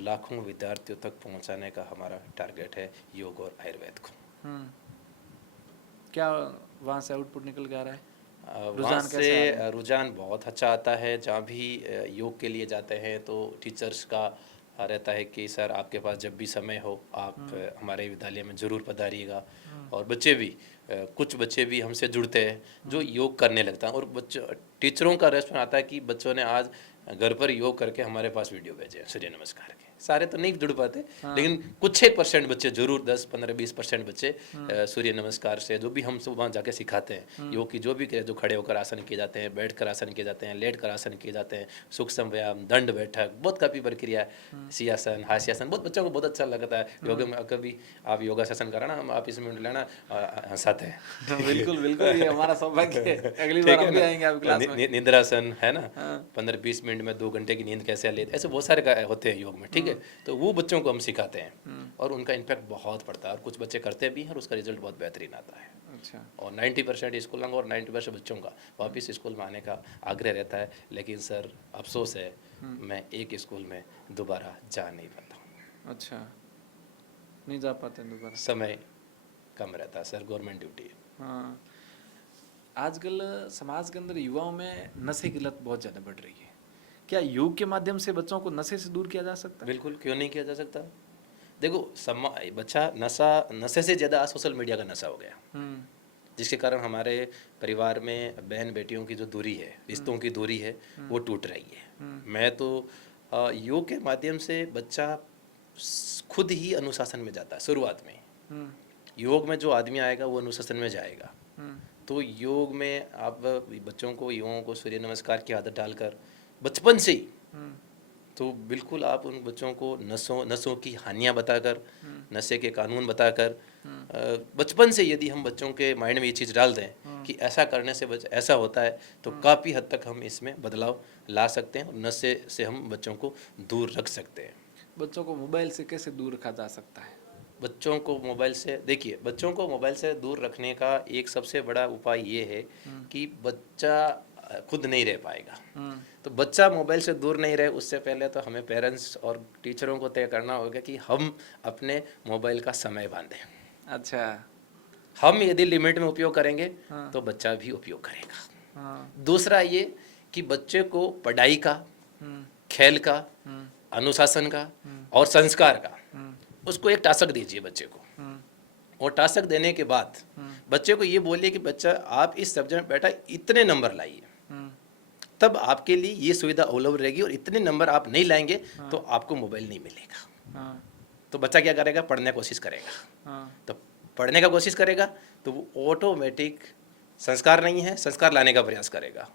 लाखों विद्यार्थियों तक पहुँचाने का हमारा टारगेट है, योग और आयुर्वेद को। क्या वहाँ से आउटपुट निकल के आ रहा है? वहाँ रुझान कैसे आ रहे से रुझान बहुत अच्छा आता है। जहाँ भी योग के लिए जाते हैं तो टीचर्स का रहता है कि सर आपके पास जब भी समय हो आप हमारे विद्यालय में ज़रूर पधारिएगा। और बच्चे भी, कुछ बच्चे भी हमसे जुड़ते हैं जो योग करने लगता है, और बच्चों, टीचरों का रेस्पॉन्स आता है कि बच्चों ने आज घर पर योग करके हमारे पास वीडियो भेजे सूर्य नमस्कार के। सारे तो नहीं जुड़ पाते, लेकिन कुछ एक % बच्चे जरूर, 10, 15, 20% बच्चे सूर्य नमस्कार से, जो भी हम सब वहाँ जाके सिखाते हैं योग की जो भी क्रिया, जो खड़े होकर आसन किए जाते हैं, बैठ कर आसन किए जाते हैं, लेट कर आसन किए जाते हैं, सूक्ष्म व्यायाम, दंड बैठक, बहुत काफ़ी प्रक्रिया, सियासन, हास्यासन, बहुत बच्चों को बहुत अच्छा लगता है। योग में कभी आप योगा सेशन कराना, हम आप इसमें लेना, हंसाते हैं। बिल्कुल बिल्कुल, ये हमारा सौभाग्य है, अगली बार हम भी आएंगे आपकी क्लास में। निद्रासन है ना, 15-20 मिनट में 2 घंटे की नींद कैसे लेते, ऐसे बहुत सारे होते हैं योग में, ठीक है। तो वो बच्चों को हम सिखाते हैं और उनका इम्पैक्ट बहुत पड़ता है, और कुछ बच्चे करते भी हैं और उसका रिजल्ट बहुत बेहतरीन आता है। अच्छा। और 90% स्कूलों का और 90% बच्चों का वापस स्कूल में आने का आग्रह रहता है, लेकिन सर अफसोस है मैं एक स्कूल में दोबारा जा नहीं पाता हूँ। अच्छा, नहीं जा पाते दोबारा, समय कम रहता है सर, गवर्नमेंट ड्यूटी है। हाँ, आजकल समाज के अंदर युवाओं में नशे की लत बहुत ज़्यादा बढ़ रही है। क्या योग के माध्यम से बच्चों को नशे से दूर किया जा सकता है? बिल्कुल, क्यों नहीं किया जा सकता। देखो, बच्चा नशे से ज़्यादा सोशल मीडिया का नशा हो गया, जिसके कारण हमारे परिवार में बहन बेटियों की जो दूरी है, रिश्तों की दूरी है, वो टूट रही है। मैं तो योग के माध्यम से बच्चा खुद ही अनुशासन में जाता है। शुरुआत में योग में जो आदमी आएगा वो अनुशासन में जाएगा। तो योग में आप बच्चों को, युवाओं को सूर्य नमस्कार की आदत डालकर बचपन से ही, तो बिल्कुल आप उन बच्चों को नसों की हानियाँ बताकर, नशे के कानून बताकर, बचपन से यदि हम बच्चों के माइंड में ये चीज़ डाल दें कि ऐसा करने से ऐसा होता है, तो काफ़ी हद तक हम इसमें बदलाव ला सकते हैं और नशे से हम बच्चों को दूर रख सकते हैं। बच्चों को मोबाइल से कैसे दूर रखा जा सकता है? बच्चों को मोबाइल से, देखिए, बच्चों को मोबाइल से दूर रखने का एक सबसे बड़ा उपाय ये है कि बच्चा खुद नहीं रह पाएगा। तो बच्चा मोबाइल से दूर नहीं रहे, उससे पहले तो हमें पेरेंट्स और टीचरों को तय करना होगा कि हम अपने मोबाइल का समय बांधें। अच्छा। हम यदि लिमिट में उपयोग करेंगे तो बच्चा भी उपयोग करेगा। दूसरा ये कि बच्चे को पढ़ाई का, खेल का, अनुशासन का और संस्कार का, उसको एक टास्क दीजिए बच्चे को। और टास्क देने के बाद बच्चे को ये बोलिए कि बच्चा आप इस सब्जेक्ट में बेटा इतने नंबर लाइए, तब आपके लिए ये सुविधा उपलब्ध रहेगी, और इतने नंबर आप नहीं लाएंगे तो आपको मोबाइल नहीं मिलेगा। तो बच्चा क्या करेगा? पढ़ने की कोशिश करेगा। तो पढ़ने का कोशिश करेगा तो वो ऑटोमेटिक, संस्कार नहीं है, संस्कार लाने का प्रयास करेगा,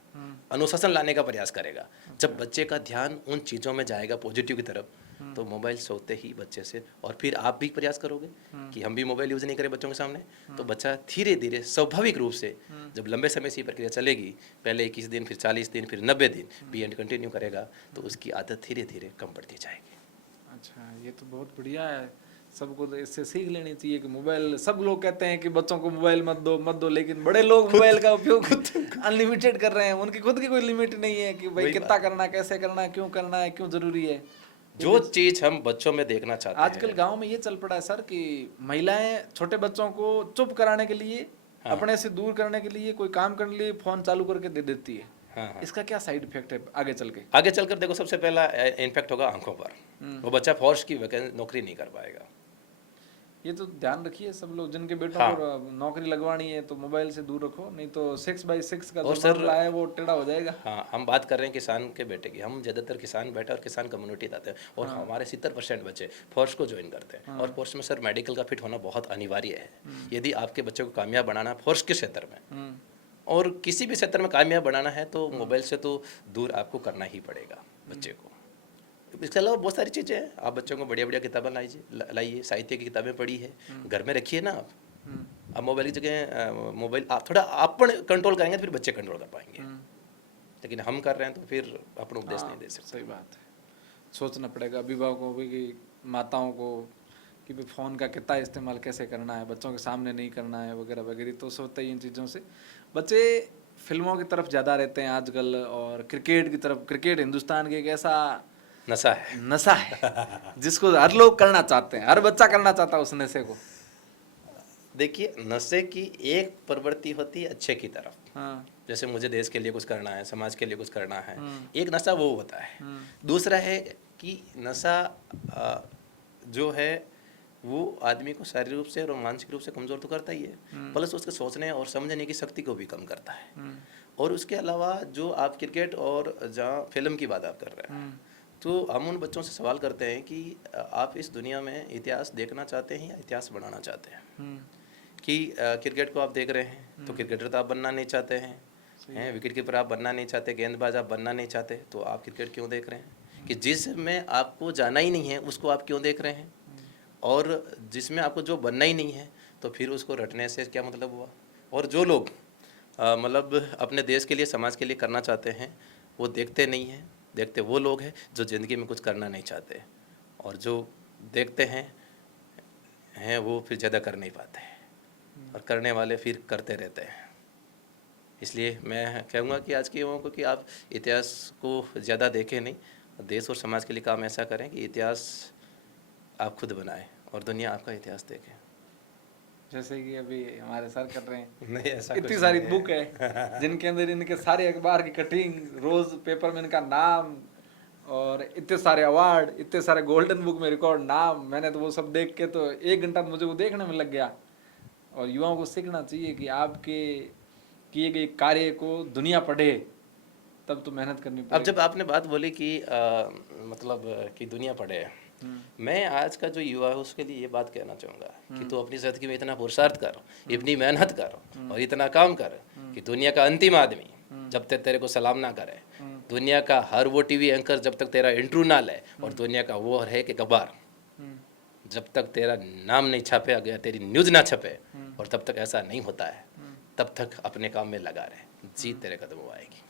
अनुशासन लाने का प्रयास करेगा। जब बच्चे का ध्यान उन चीज़ों में जाएगा पॉजिटिव की तरफ, तो मोबाइल सोते ही बच्चे से, और फिर आप भी प्रयास करोगे कि हम भी मोबाइल यूज़ नहीं करें बच्चों के सामने, तो बच्चा धीरे धीरे स्वाभाविक रूप से, जब लंबे समय से ये प्रक्रिया चलेगी, पहले 21 दिन, फिर 40 दिन, फिर 90 दिन भी एंड कंटिन्यू करेगा, तो उसकी आदत धीरे धीरे कम पड़ती जाएगी। अच्छा, ये तो बहुत बढ़िया है। सबको तो इससे सीख लेनी चाहिए कि मोबाइल, सब लोग कहते हैं कि बच्चों को मोबाइल मत दो, लेकिन बड़े लोग मोबाइल का उपयोग अनलिमिटेड कर रहे हैं। उनकी खुद की कोई लिमिट नहीं है कि भाई कितना करना है, कैसे करना है, क्यों जरूरी है। जो चीज़ हम बच्चों में देखना चाहते हैं। आजकल गांव में ये चल पड़ा है सर कि महिलाएं छोटे बच्चों को चुप कराने के लिए, अपने से दूर करने के लिए, कोई काम करने के लिए फोन चालू करके दे देती है। इसका क्या साइड इफेक्ट है आगे चलकर? देखो, सबसे पहला इम्पैक्ट होगा आंखों पर। वो बच्चा फोर्स की नौकरी नहीं कर पाएगा। ये तो ध्यान रखिए सब लोग, जिनके बेटों हाँ। को नौकरी लगवानी है तो मोबाइल से दूर रखो, नहीं तो 6x6 का और जो सर मामला है वो टेढ़ा हो जाएगा। हाँ, हम बात कर रहे हैं किसान के बेटे की, हम ज़्यादातर किसान बेटा और किसान कम्युनिटी आते हैं, और हमारे 70% बच्चे फोर्स को ज्वाइन करते हैं। और फोर्स में सर मेडिकल का फिट होना बहुत अनिवार्य है। यदि आपके बच्चे को कामयाब बनाना है फोर्स के क्षेत्र में और किसी भी क्षेत्र में कामयाब बनाना है, तो मोबाइल से तो दूर आपको करना ही पड़ेगा बच्चे को। इसके अलावा बहुत सारी चीज़ें हैं, आप बच्चों को बढ़िया बढ़िया किताबें लाइए, साहित्य की किताबें पढ़ी है, घर में रखिए ना आप। अब मोबाइल की जगह मोबाइल आप थोड़ा अपन कंट्रोल करेंगे तो फिर बच्चे कंट्रोल कर पाएंगे, लेकिन हम कर रहे हैं तो फिर अपन उपदेश नहीं दे सकते। सही बात है, सोचना पड़ेगा अभिभावकों को भी, माताओं को, कि भाई फ़ोन का कितना इस्तेमाल कैसे करना है, बच्चों के सामने नहीं करना है वगैरह वगैरह। तो सोचते ही इन चीज़ों से बच्चे फिल्मों की तरफ ज़्यादा रहते हैं आजकल, और क्रिकेट की तरफ। क्रिकेट हिंदुस्तान के एक ऐसा नशा है जिसको हर लोग करना चाहते हैं, हर बच्चा करना चाहता है उस नशे को। देखिए, नशे की एक प्रवृत्ति होती है अच्छे की तरफ, हाँ, जैसे मुझे देश के लिए कुछ करना है, समाज के लिए कुछ करना है, एक नशा वो होता है। दूसरा है कि नशा जो है वो आदमी को शारीरिक रूप से और मानसिक रूप से कमज़ोर तो करता ही है, प्लस उसके सोचने और समझने की शक्ति को भी कम करता है। और उसके अलावा जो आप क्रिकेट और जहाँ फिल्म की बात आप कर रहे हैं, तो हम उन बच्चों से सवाल करते हैं कि आप इस दुनिया में इतिहास देखना चाहते हैं या इतिहास बनाना चाहते हैं? कि क्रिकेट को आप देख रहे हैं तो क्रिकेटर तो आप बनना नहीं चाहते हैं, विकेट कीपर आप बनना नहीं चाहते, गेंदबाज आप बनना नहीं चाहते, तो आप क्रिकेट क्यों देख रहे हैं? कि जिसमें आपको जाना ही नहीं है उसको आप क्यों देख रहे हैं? और जिसमें आपको जो बनना ही नहीं है तो फिर उसको रटने से क्या मतलब हुआ? और जो लोग मतलब अपने देश के लिए, समाज के लिए करना चाहते हैं, वो देखते नहीं हैं। देखते वो लोग हैं जो ज़िंदगी में कुछ करना नहीं चाहते, और जो देखते हैं वो फिर ज़्यादा कर नहीं पाते हैं, और करने वाले फिर करते रहते हैं। इसलिए मैं कहूँगा कि आज के युवाओं को कि आप इतिहास को ज़्यादा देखें नहीं, देश और समाज के लिए काम ऐसा करें कि इतिहास आप खुद बनाएं और दुनिया आपका इतिहास देखे। जैसे कि अभी हमारे सर कर रहे हैं, नहीं, ऐसा इतनी सारी बुक है जिनके अंदर इनके सारे अखबार की कटिंग, रोज पेपर में इनका नाम, और इतने सारे अवार्ड, इतने सारे गोल्डन बुक में रिकॉर्ड नाम। मैंने तो वो सब देख के तो 1 घंटा मुझे वो देखने में लग गया। और युवाओं को सीखना चाहिए कि आपके किए गए कार्य को दुनिया पढ़े, तब तो मेहनत करनी अब पड़ेगी। जब आपने बात बोली कि मतलब कि दुनिया पढ़े, मैं आज का जो युवा है उसके लिए ये बात कहना चाहूँगा कि तू अपनी ज़िंदगी में इतना पुरुषार्थ कर, इतनी मेहनत कर और इतना काम कर कि दुनिया का अंतिम आदमी जब तक तेरे को सलाम ना करे, दुनिया का हर वो टीवी एंकर जब तक तेरा इंटरव्यू ना ले, और दुनिया का वो है कि अखबार जब तक तेरा नाम नहीं छापे गया, तेरी न्यूज़ ना छपे, और तब तक ऐसा नहीं होता है, तब तक अपने काम में लगा रहे, जीत तेरे कदमों आएगी।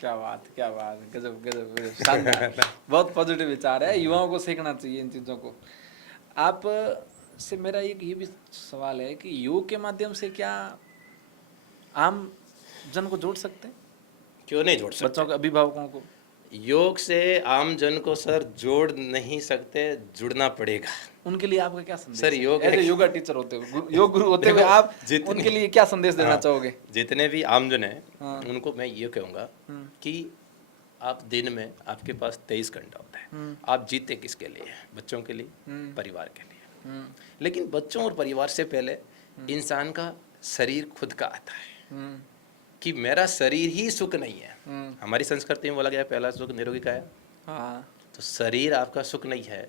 क्या बात, क्या बात, गजब गजब गजब, शानदार। बहुत पॉजिटिव विचार है, युवाओं को सीखना चाहिए इन चीज़ों को। आप से मेरा एक ये भी सवाल है कि योग के माध्यम से क्या आम जन को जोड़ सकते हैं? क्यों नहीं जोड़ सकते? बच्चों के अभिभावकों को योग से आम जन को सर जोड़ नहीं सकते, जुड़ना पड़ेगा। उनको लिए आपका क्या संदेश सर, है? योग ऐसे योगा टीचर होते हुए, योग गुरु होते हुए आप उनके लिए क्या संदेश देना चाहोगे? जितने भी आमजन हैं उनको मैं ये कहूँगा कि आप दिन में आपके पास 23 घंटा होता है, आप जीते किसके लिए? बच्चों के लिए, परिवार के लिए। लेकिन बच्चों और परिवार से पहले इंसान का शरीर खुद का आता है कि मेरा शरीर ही सुख नहीं है। हमारी संस्कृति में बोला गया पहला सुख निरोगी काया। हाँ, तो शरीर आपका सुख नहीं है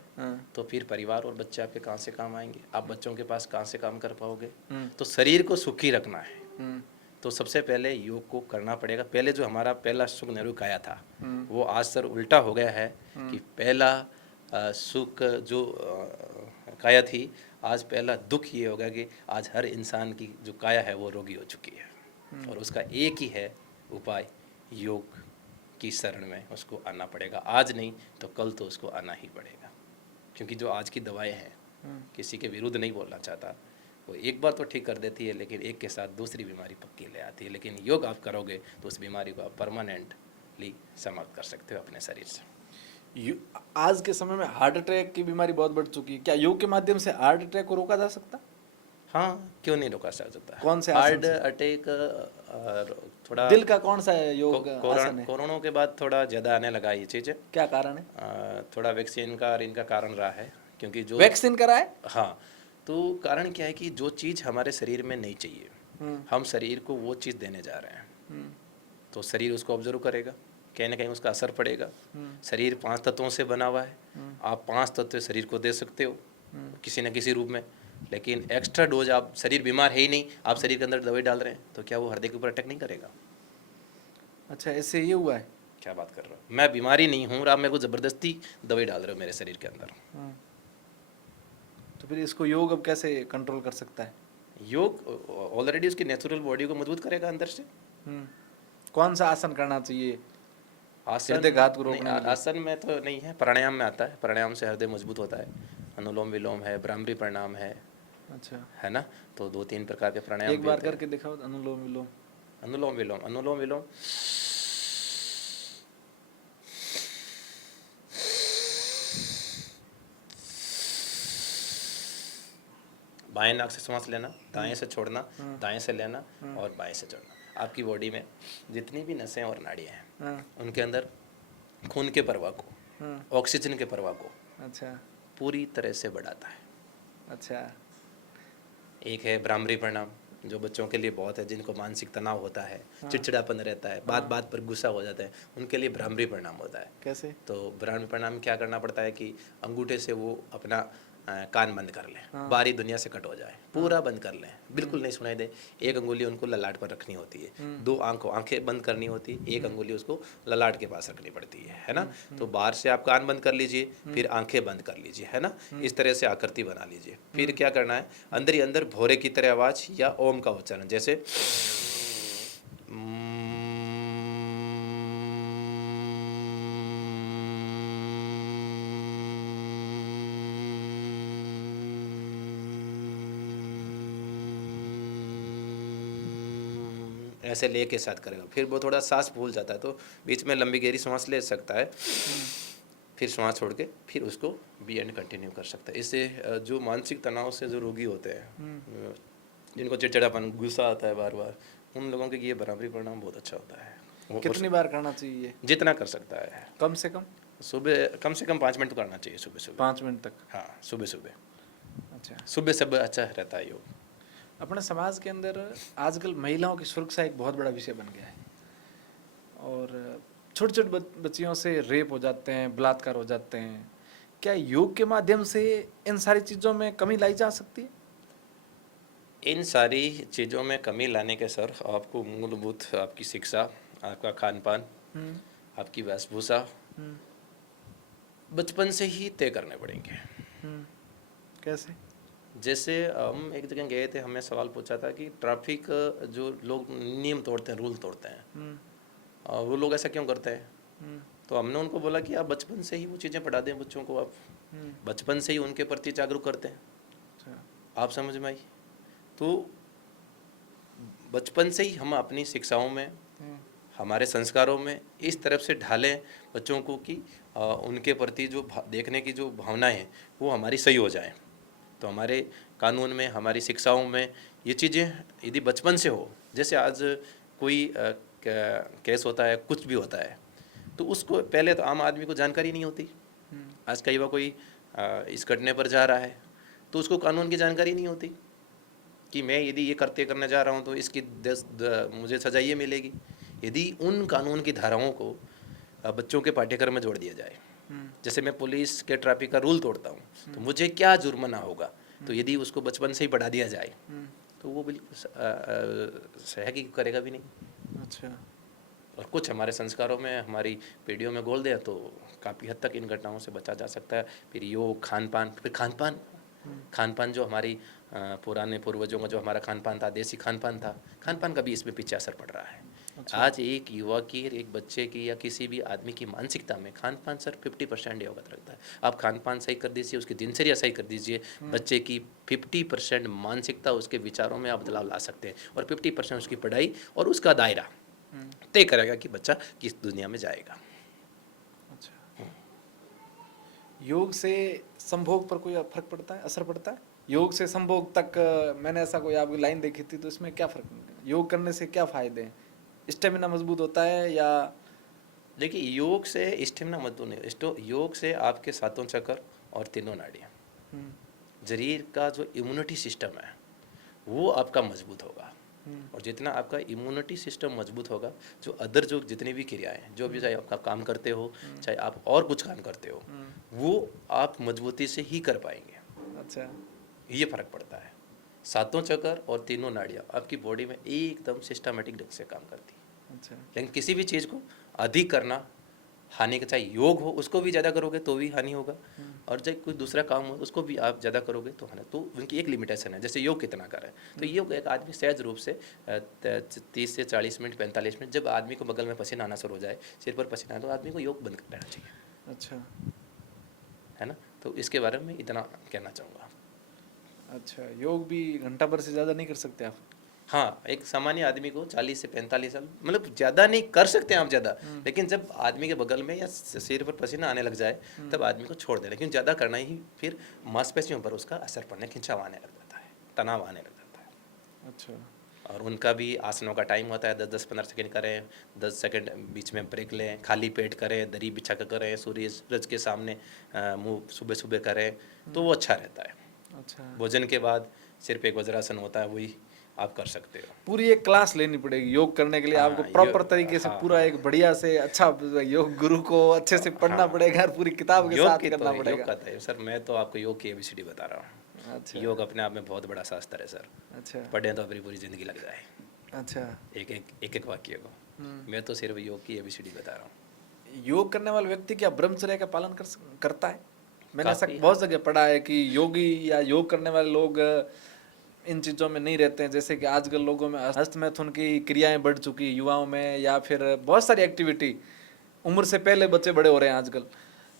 तो फिर परिवार और बच्चे आपके कहाँ से काम आएंगे? आप बच्चों के पास कहाँ से काम कर पाओगे? तो शरीर को सुखी रखना है तो सबसे पहले योग को करना पड़ेगा। पहले जो हमारा पहला सुख निरोगी काया था वो आज सर उल्टा हो गया है कि पहला सुख जो काया थी, आज पहला दुख ये होगा कि आज हर इंसान की जो काया है वो रोगी हो चुकी है, और उसका एक ही है उपाय, योग की शरण में उसको आना पड़ेगा। आज नहीं तो कल तो उसको आना ही पड़ेगा, क्योंकि जो आज की दवाएं हैं, किसी के विरुद्ध नहीं बोलना चाहता, वो एक बार तो ठीक कर देती है लेकिन एक के साथ दूसरी बीमारी पक्की ले आती है। लेकिन योग आप करोगे तो उस बीमारी को आप परमानेंटली समाप्त कर सकते हो अपने शरीर से। आज के समय में हार्ट अटैक की बीमारी बहुत बढ़ चुकी है, क्या योग के माध्यम से हार्ट अटैक को रोका जा सकता? हाँ, क्यों नहीं रोका जा सकता? कौन से हार्ट अटैक थोड़ा दिल का कौन सा योग आसन है? कोरोना के बाद थोड़ा ज़्यादा आने लगा ये चीज़। क्या कारण है? थोड़ा वैक्सीन का और इनका कारण रहा है, क्योंकि जो वैक्सीन करा है? हाँ, तो कारण क्या है कि जो चीज़ हमारे शरीर में नहीं चाहिए हम शरीर को वो चीज़ देने जा रहे हैं, तो शरीर उसको ऑब्जर्व करेगा, कहीं ना कहीं उसका असर पड़ेगा। शरीर 5 तत्वों से बना हुआ है, आप 5 तत्व शरीर को दे सकते हो किसी न किसी रूप में, लेकिन एक्स्ट्रा डोज आप, शरीर बीमार है ही नहीं, आप शरीर के अंदर दवाई डाल रहे हैं, तो क्या वो हृदय के ऊपर अटैक नहीं करेगा? अच्छा, ऐसे ये हुआ है। क्या बात कर रहे हो, मैं बीमारी नहीं हूँ और आप मेरे को ज़बरदस्ती दवाई डाल रहे हो मेरे शरीर के अंदर। तो फिर इसको योग अब कैसे कंट्रोल कर सकता है? योग ऑलरेडी उसकी नेचुरल बॉडी को मजबूत करेगा अंदर से। कौन सा आसन करना चाहिए आसन, हृदयघात को रोकने नहीं, के लिए? आसन में तो नहीं है, प्राणायाम में आता है, प्राणायाम से हृदय मजबूत होता है, अनुलोम विलोम है, भ्रामरी प्राणायाम अच्छा, है ना, तो 2-3 प्रकार के प्राणायाम एक भी बार होते हैं। करके दिखाओ अनुलोम विलोम। अनुलोम विलोम, अनुलोम विलोम बाएं नाक से सांस लेना, दाएं से छोड़ना, दाएं से लेना और बाएं से छोड़ना। आपकी बॉडी में जितनी भी नसें और नाड़ियाँ हैं उनके अंदर खून के प्रवाह को, ऑक्सीजन के प्रवाह को अच्छा पूरी तरह से बढ़ाता है। अच्छा। एक है भ्रामरी प्राणायाम, जो बच्चों के लिए बहुत है, जिनको मानसिक तनाव होता है, चिड़चिड़ापन रहता है, बात बात पर गुस्सा हो जाता है, उनके लिए भ्रामरी प्राणायाम होता है। कैसे? तो भ्रामरी प्राणायाम क्या करना पड़ता है कि अंगूठे से वो अपना कान बंद कर लें, बाहरी दुनिया से कट हो जाए, पूरा बंद कर लें, बिल्कुल नहीं सुनाई दे। एक अंगुली उनको ललाट पर रखनी होती है, 2 आंखें बंद करनी होती है, एक अंगुली उसको ललाट के पास रखनी पड़ती है ना। तो बाहर से आप कान बंद कर लीजिए, फिर आंखें बंद कर लीजिए, है ना, इस तरह से आकृति बना लीजिए। फिर क्या करना है, अंदर ही अंदर भोरे की तरह आवाज़ या ओम का उच्चारण, जैसे ऐसे ले के साथ करेगा। फिर वो थोड़ा सांस भूल जाता है तो बीच में लंबी गहरी सांस ले सकता है, फिर सांस छोड़ के फिर उसको बी एंड कंटिन्यू कर सकता है। इससे जो मानसिक तनाव से जो रोगी होते हैं, जिनको चिड़चिड़ापन, गुस्सा आता है बार बार, उन लोगों के लिए भ्रामरी प्राणायाम बहुत अच्छा होता है। कितनी बार करना चाहिए? जितना कर सकता है, कम से कम सुबह कम से कम 5 मिनट तो करना चाहिए, सुबह सुबह 5 मिनट तक। हाँ, सुबह सुबह, अच्छा। सुबह सब अच्छा रहता है योग। अपने समाज के अंदर आजकल महिलाओं की सुरक्षा एक बहुत बड़ा विषय बन गया है, और छोटे छोटे बच्चियों से रेप हो जाते हैं, बलात्कार हो जाते हैं। क्या योग के माध्यम से इन सारी चीज़ों में कमी लाई जा सकती है? इन सारी चीज़ों में कमी लाने के सर आपको मूलभूत आपकी शिक्षा, आपका खान पान, आपकी वेशभूषा बचपन से ही तय करने पड़ेंगे। कैसे? जैसे हम एक जगह गए थे, हमें सवाल पूछा था कि ट्रैफिक जो लोग नियम तोड़ते हैं, रूल तोड़ते हैं, वो लोग ऐसा क्यों करते हैं? तो हमने उनको बोला कि आप बचपन से ही वो चीज़ें पढ़ा दें बच्चों को, आप बचपन से ही उनके प्रति जागरूक करते हैं। आप समझ में आई? तो बचपन से ही हम अपनी शिक्षाओं में, हमारे संस्कारों में इस तरफ से ढालें बच्चों को कि उनके प्रति जो देखने की जो भावनाएं हैं वो हमारी सही हो जाएं। तो हमारे कानून में, हमारी शिक्षाओं में ये चीज़ें यदि बचपन से हो, जैसे आज कोई केस होता है, कुछ भी होता है, तो उसको पहले तो आम आदमी को जानकारी नहीं होती। आज कई बार कोई इस घटने पर जा रहा है तो उसको कानून की जानकारी नहीं होती कि मैं यदि ये करने जा रहा हूँ तो इसकी मुझे सजा ये मिलेगी। यदि उन कानून की धाराओं को बच्चों के पाठ्यक्रम में जोड़ दिया जाए, जैसे मैं पुलिस के ट्रैफिक का रूल तोड़ता हूँ तो मुझे क्या जुर्माना होगा, तो यदि उसको बचपन से ही पढ़ा दिया जाए तो वो बिल्कुल सहगी करेगा भी नहीं। अच्छा। और कुछ हमारे संस्कारों में, हमारी पीढ़ियों में घोल दिया तो काफ़ी हद तक इन घटनाओं से बचा जा सकता है। फिर योग, खान पान, फिर खान पान जो हमारी पुराने पूर्वजों का जो हमारा खान पान था, देसी खान पान का भी इसमें पीछे असर पड़ रहा है। अच्छा। आज एक युवा की, एक बच्चे की या किसी भी आदमी की मानसिकता में खान पान सर 50% योगदान रखता है। आप खान पान सही कर दीजिए, उसकी दिनचर्या सही कर दीजिए, बच्चे की 50% मानसिकता, उसके विचारों में आप बदलाव ला सकते हैं, और 50% उसकी पढ़ाई और उसका दायरा तय करेगा कि बच्चा किस दुनिया में जाएगा। अच्छा। योग से संभोग पर कोई फर्क पड़ता है, असर पड़ता है? योग से संभोग तक मैंने ऐसा कोई आपकी लाइन देखी थी, तो इसमें क्या फर्क है? योग करने से क्या फायदे हैं? स्टेमिना मजबूत होता है या? देखिए, योग से स्टेमिना मजबूत नहीं, योग से आपके सातों चक्र और तीनों नाड़ियाँ शरीर का जो इम्यूनिटी सिस्टम है वो आपका मजबूत होगा। और जितना आपका इम्यूनिटी सिस्टम मजबूत होगा, जो अदर जो जितनी भी क्रियाएं, जो भी चाहे आपका काम करते हो, चाहे आप और कुछ काम करते हो, वो आप मजबूती से ही कर पाएंगे। अच्छा। ये फर्क पड़ता है। सातों चक्कर और तीनों नाड़ियाँ आपकी बॉडी में एकदम सिस्टमेटिक ढंग से काम करती है। अच्छा। लेकिन किसी भी चीज़ को अधिक करना हानि का, चाहे योग हो उसको भी ज़्यादा करोगे तो भी हानि होगा, और जब कोई दूसरा काम हो उसको भी आप ज़्यादा करोगे तो हानि। तो उनकी एक लिमिटेशन है। जैसे योग कितना कर है, तो योग एक आदमी सहज रूप से 30 से 40 मिनट 45 मिनट, जब आदमी को बगल में पसीना आना शुरू हो जाए, सिर पर पसीना, तो आदमी को योग बंद कर देना चाहिए। अच्छा। है ना। तो इसके बारे में इतना कहना चाहूँगा। अच्छा, योग भी घंटा भर से ज़्यादा नहीं कर सकते आप? हाँ, एक सामान्य आदमी को 40 से 45 साल, मतलब ज़्यादा नहीं कर सकते हैं आप ज़्यादा, लेकिन जब आदमी के बगल में या सिर पर पसीना आने लग जाए तब आदमी को छोड़ देना, लेकिन ज़्यादा करना ही फिर मांसपेशियों पर उसका असर पड़ने, खिंचाव आने लग जाता है, तनाव आने लग जाता है। अच्छा। और उनका भी आसनों का टाइम होता है, 10-10 15 सेकंड करें, 10 सेकंड बीच में ब्रेक लें, खाली पेट करें, दरी बिछा कर करें, सूरज के सामने मुँह सुबह सुबह करें, तो वो अच्छा रहता है। अच्छा, भोजन के बाद सिर्फ एक वज्रासन होता है, वही आप कर सकते हो। पूरी एक क्लास लेनी पड़ेगी योग करने के लिए हाँ, आपको, प्रॉपर योग, तरीके से हाँ, पूरा हाँ। एक बढ़िया से अच्छा योग गुरु को अच्छे से पढ़ना हाँ, पड़ेगा और पूरी किताब के योग साथ की तो करना योग पड़ेगा। का है सर, मैं तो आपको योग की एबीसीडी बता रहा हूँ। अच्छा। योग अपने आप में बहुत बड़ा शास्त्र है सर। अच्छा। पढ़े तो अपनी पूरी जिंदगी लग जाए अच्छा। एक वाक्य को। मैं तो सिर्फ योग की एबीसीडी बता रहा हूँ। योग करने वाला व्यक्ति क्या ब्रह्मचर्य का पालन करता है? मैंने ऐसा काफी, बहुत जगह पढ़ा है कि योगी या योग करने वाले लोग इन चीज़ों में नहीं रहते हैं। जैसे कि आजकल लोगों में हस्तमैथुन की क्रियाएं बढ़ चुकी है युवाओं में, या फिर बहुत सारी एक्टिविटी उम्र से पहले बच्चे बड़े हो रहे हैं आजकल।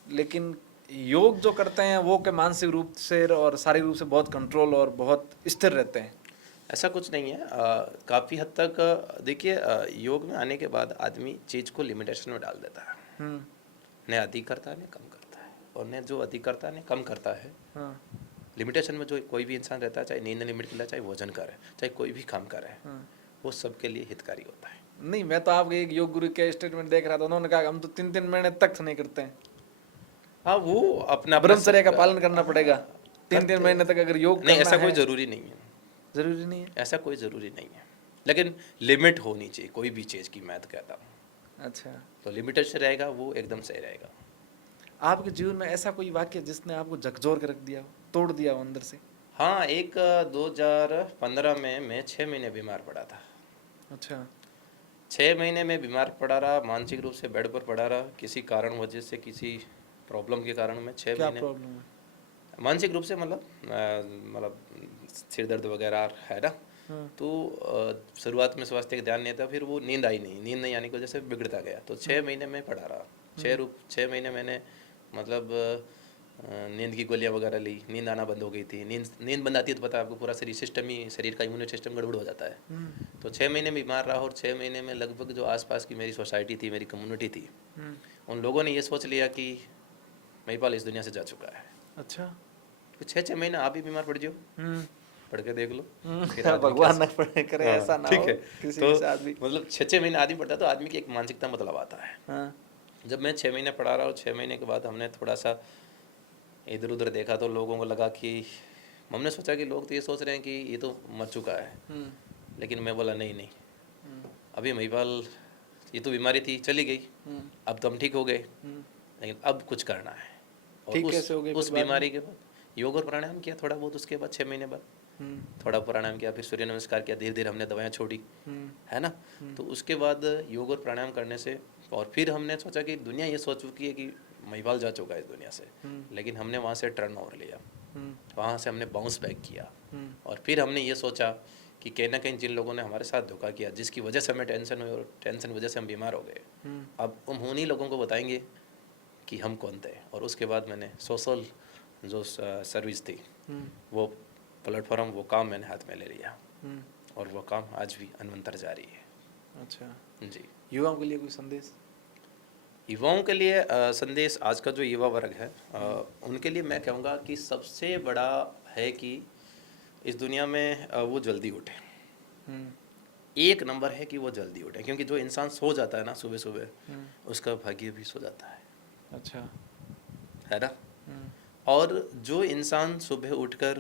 लेकिन योग जो करते हैं वो के मानसिक रूप से और शारीरिक रूप से बहुत कंट्रोल और बहुत स्थिर रहते हैं। ऐसा कुछ नहीं है। काफ़ी हद तक देखिए, योग में आने के बाद आदमी चीज़ को लिमिटेशन में डाल देता है। न अधिक करता है न कम करता है, और न जो अधिक करता है न कम करता है। हाँ। लिमिटेशन में जो कोई भी इंसान रहता है, चाहे नींद लिमिट के लिए, चाहे भोजन करे, चाहे कोई भी काम करे, वो सबके लिए हितकारी होता है। नहीं, मैं तो आपके एक योग गुरु के स्टेटमेंट देख रहा था, उन्होंने कहा हम तो 3-3 महीने तक नहीं करते हैं। हाँ, वो अपना ब्रह्मचर्य का पालन करना पड़ेगा 3-3 करते महीने तक अगर योग नहीं, करना ऐसा कोई है। ज़रूरी नहीं है। जरूरी नहीं है। ऐसा कोई ज़रूरी नहीं है, लेकिन लिमिट होनी चाहिए कोई भी चीज़ की, मैं तो कहता हूँ। अच्छा। तो लिमिटेड से रहेगा वो एकदम सही रहेगा। आपके जीवन में ऐसा कोई वाक्य जिसने आपको झकझोर के रख दिया हो, तोड़ दिया हो अंदर से? हाँ, एक 2015 में मैं 6 महीने बीमार पड़ा था। अच्छा। 6 महीने में बीमार पड़ा रहा, मानसिक रूप से बेड पर पड़ा रहा, किसी कारण वजह से, किसी प्रॉब्लम के कारण मैं 6 क्या महीने प्रॉब्लम है? मानसिक रूप से, मतलब सिर दर्द वगैरह है ना। तो शुरुआत में स्वास्थ्य का ध्यान नहीं था, फिर वो नींद नहीं आने की वजह से बिगड़ता गया। तो 6 महीने में पड़ा रहा। 6 महीने मैंने मतलब नींद की गोलियां वगैरह ली, नींद आना बंद हो गई थी। नींद बंद आती है तो पता है आपको, पूरा शरीर का इम्यून सिस्टम गड़बड़ हो जाता है। तो 6 महीने बीमार रहा, और 6 महीने में लगभग जो आसपास की मेरी सोसाइटी थी, मेरी कम्युनिटी थी, उन लोगों ने ये सोच लिया कि महिपाल इस दुनिया से जा चुका है। अच्छा। तो 6 महीने आप भी बीमार पड़ जाओ, पढ़ के देख लो। भगवान न पड़े करे, ऐसा ना ठीक हो है। किसी तो के साथ भी। मतलब 6 महीने आदमी पढ़ता है तो आदमी की एक मानसिकता मतलब आता है। हाँ। जब मैं 6 महीने पढ़ा रहा, और 6 महीने के बाद हमने थोड़ा सा इधर उधर देखा, तो लोगों को लगा कि, हमने सोचा कि लोग तो ये सोच रहे हैं कि ये तो मर चुका है। लेकिन मैं बोला नहीं, अभी महिपाल, ये तो बीमारी थी चली गई, अब तो हम ठीक हो गए, लेकिन अब कुछ करना है। और ठीक कैसे हो गए? उस बीमारी के बाद योग और प्राणायाम किया थोड़ा बहुत, उसके बाद 6 महीने बाद थोड़ा प्राणायाम किया, फिर सूर्य नमस्कार किया, धीरे धीरे हमने दवाइयाँ छोड़ी, है ना। तो उसके बाद योग और प्राणायाम करने से, और फिर हमने सोचा कि दुनिया ये सोच चुकी है कि महिपाल जा चुका है इस दुनिया से, लेकिन हमने वहाँ से टर्न ओवर लिया, वहाँ से हमने बाउंस बैक किया। और फिर हमने ये सोचा कि कहीं ना कहीं जिन लोगों ने हमारे साथ धोखा किया, जिसकी वजह से हमें टेंशन हुई, और टेंशन की वजह से हम बीमार हो गए, अब हम उन्हीं लोगों को बताएंगे कि हम कौन थे। और उसके बाद मैंने सोशल जो सर्विस थी, वो प्लेटफॉर्म, वो काम मैंने हाथ में ले लिया, और वो काम आज भी अनवंतर जारी है। अच्छा जी। युवाओं के लिए कोई संदेश? युवाओं के लिए संदेश, आज का जो युवा वर्ग है, उनके लिए मैं कहूँगा कि सबसे बड़ा है कि इस दुनिया में वो जल्दी उठे। एक नंबर है कि वो जल्दी उठे, क्योंकि जो इंसान सो जाता है ना सुबह सुबह, उसका भाग्य भी सो जाता है। अच्छा। है ना। और जो इंसान सुबह उठकर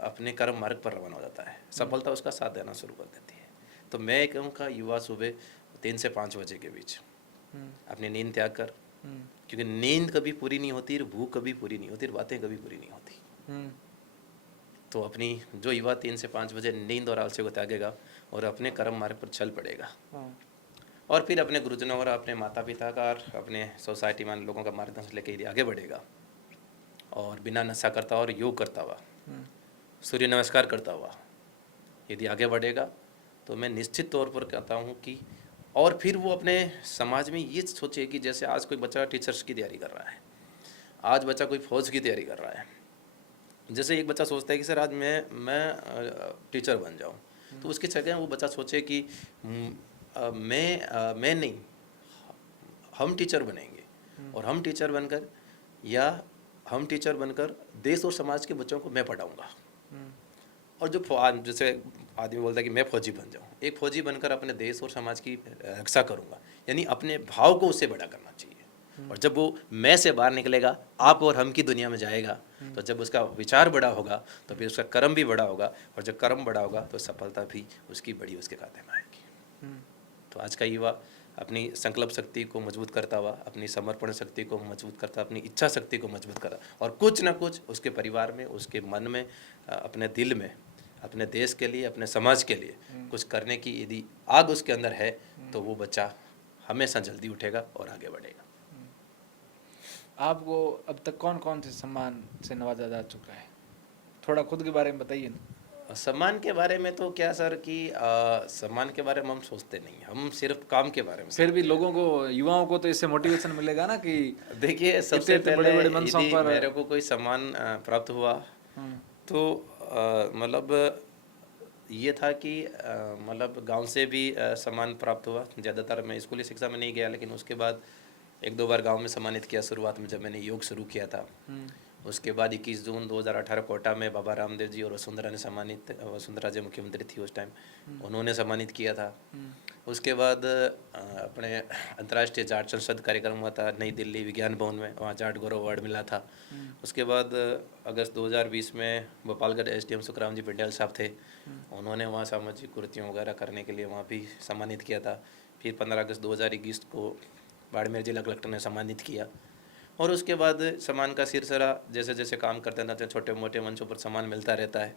अपने कर्म मार्ग पर रवाना हो जाता है, सफलता उसका साथ देना शुरू कर देती है। तो मैं कहूँगा युवा सुबह 3 से 5 बजे के बीच अपनी नींद त्याग कर, क्योंकि नींद कभी पूरी नहीं होती, भूख कभी पूरी नहीं होती, बातें कभी पूरी नहीं होती। तो अपनी जो युवा 3 से 5 बजे नींद और आलस्य को त्यागेगा और अपने कर्म मार्ग पर चल पड़ेगा, और फिर अपने गुरुजनों और अपने माता पिता का और अपने सोसाइटी में लोगों का मार्गदर्शन लेके यदि आगे बढ़ेगा और बिना नशा करता और योग करता हुआ, सूर्य नमस्कार करता हुआ यदि आगे बढ़ेगा, तो मैं निश्चित तौर पर कहता हूँ कि और फिर वो अपने समाज में ये सोचे कि जैसे आज कोई बच्चा टीचर्स की तैयारी कर रहा है, आज बच्चा कोई फौज की तैयारी कर रहा है, जैसे एक बच्चा सोचता है कि सर आज मैं टीचर बन जाऊँ, तो उसकी जगह वो बच्चा सोचे कि मैं नहीं, हम टीचर बनेंगे, और हम टीचर बनकर या हम टीचर बनकर देश और समाज के बच्चों को मैं पढ़ाऊँगा। और जो जैसे आदमी बोलता है कि मैं फौजी बन जाऊँ, एक फौजी बनकर अपने देश और समाज की रक्षा करूँगा, यानी अपने भाव को उससे बड़ा करना चाहिए। और जब वो मैं से बाहर निकलेगा, आप और हम की दुनिया में जाएगा, तो जब उसका विचार बड़ा होगा तो फिर उसका कर्म भी बड़ा होगा, और जब कर्म बड़ा होगा तो सफलता भी उसकी बड़ी उसके खाते में आएगी। तो आज का युवा अपनी संकल्प शक्ति को मजबूत करता हुआ, अपनी समर्पण शक्ति को मजबूत करता, अपनी इच्छा शक्ति को मजबूत करता, और कुछ ना कुछ उसके परिवार में, उसके मन में, अपने दिल में, अपने देश के लिए, अपने समाज के लिए कुछ करने की यदि आग उसके अंदर है, तो वो बच्चा हमेशा जल्दी उठेगा और आगे बढ़ेगा। आपको अब तक कौन कौन से सम्मान से नवाजा जा चुका है? थोड़ा खुद के बारे में बताइए ना। सम्मान के बारे में तो क्या सर कि सम्मान के बारे में हम सोचते नहीं, हम सिर्फ काम के बारे में। फिर भी लोगों को, युवाओं को तो इससे मोटिवेशन मिलेगा ना कि देखिए, सबसे पहले बड़े-बड़े मंचों यदि पर मेरे को कोई सम्मान प्राप्त हुआ तो मतलब ये था कि मतलब गांव से भी सम्मान प्राप्त हुआ। ज़्यादातर मैं स्कूली शिक्षा में नहीं गया, लेकिन उसके बाद 1-2 बार गांव में सम्मानित किया शुरुआत में, जब मैंने योग शुरू किया था। उसके बाद 21 जून 2018 कोटा में बाबा रामदेव जी और वसुंधरा ने सम्मानित, वसुंधरा जी मुख्यमंत्री थी उस टाइम, उन्होंने सम्मानित किया था। उसके बाद अपने अंतर्राष्ट्रीय जाट संसद कार्यक्रम हुआ था नई दिल्ली विज्ञान भवन में, वहाँ जाट गौरव अवार्ड मिला था। उसके बाद अगस्त 2020 में भोपालगढ़ SDM सुखराम जी पिंडल साहब थे, उन्होंने वहाँ सामाजिक कुर्तियों वगैरह करने के लिए वहाँ भी सम्मानित किया था। फिर 15 अगस्त 2021 को बाड़मेर जिला कलेक्टर ने सम्मानित किया। और उसके बाद सम्मान का सिलसिला जैसे जैसे काम करते रहते हैं, छोटे मोटे मंचों पर सम्मान मिलता रहता है।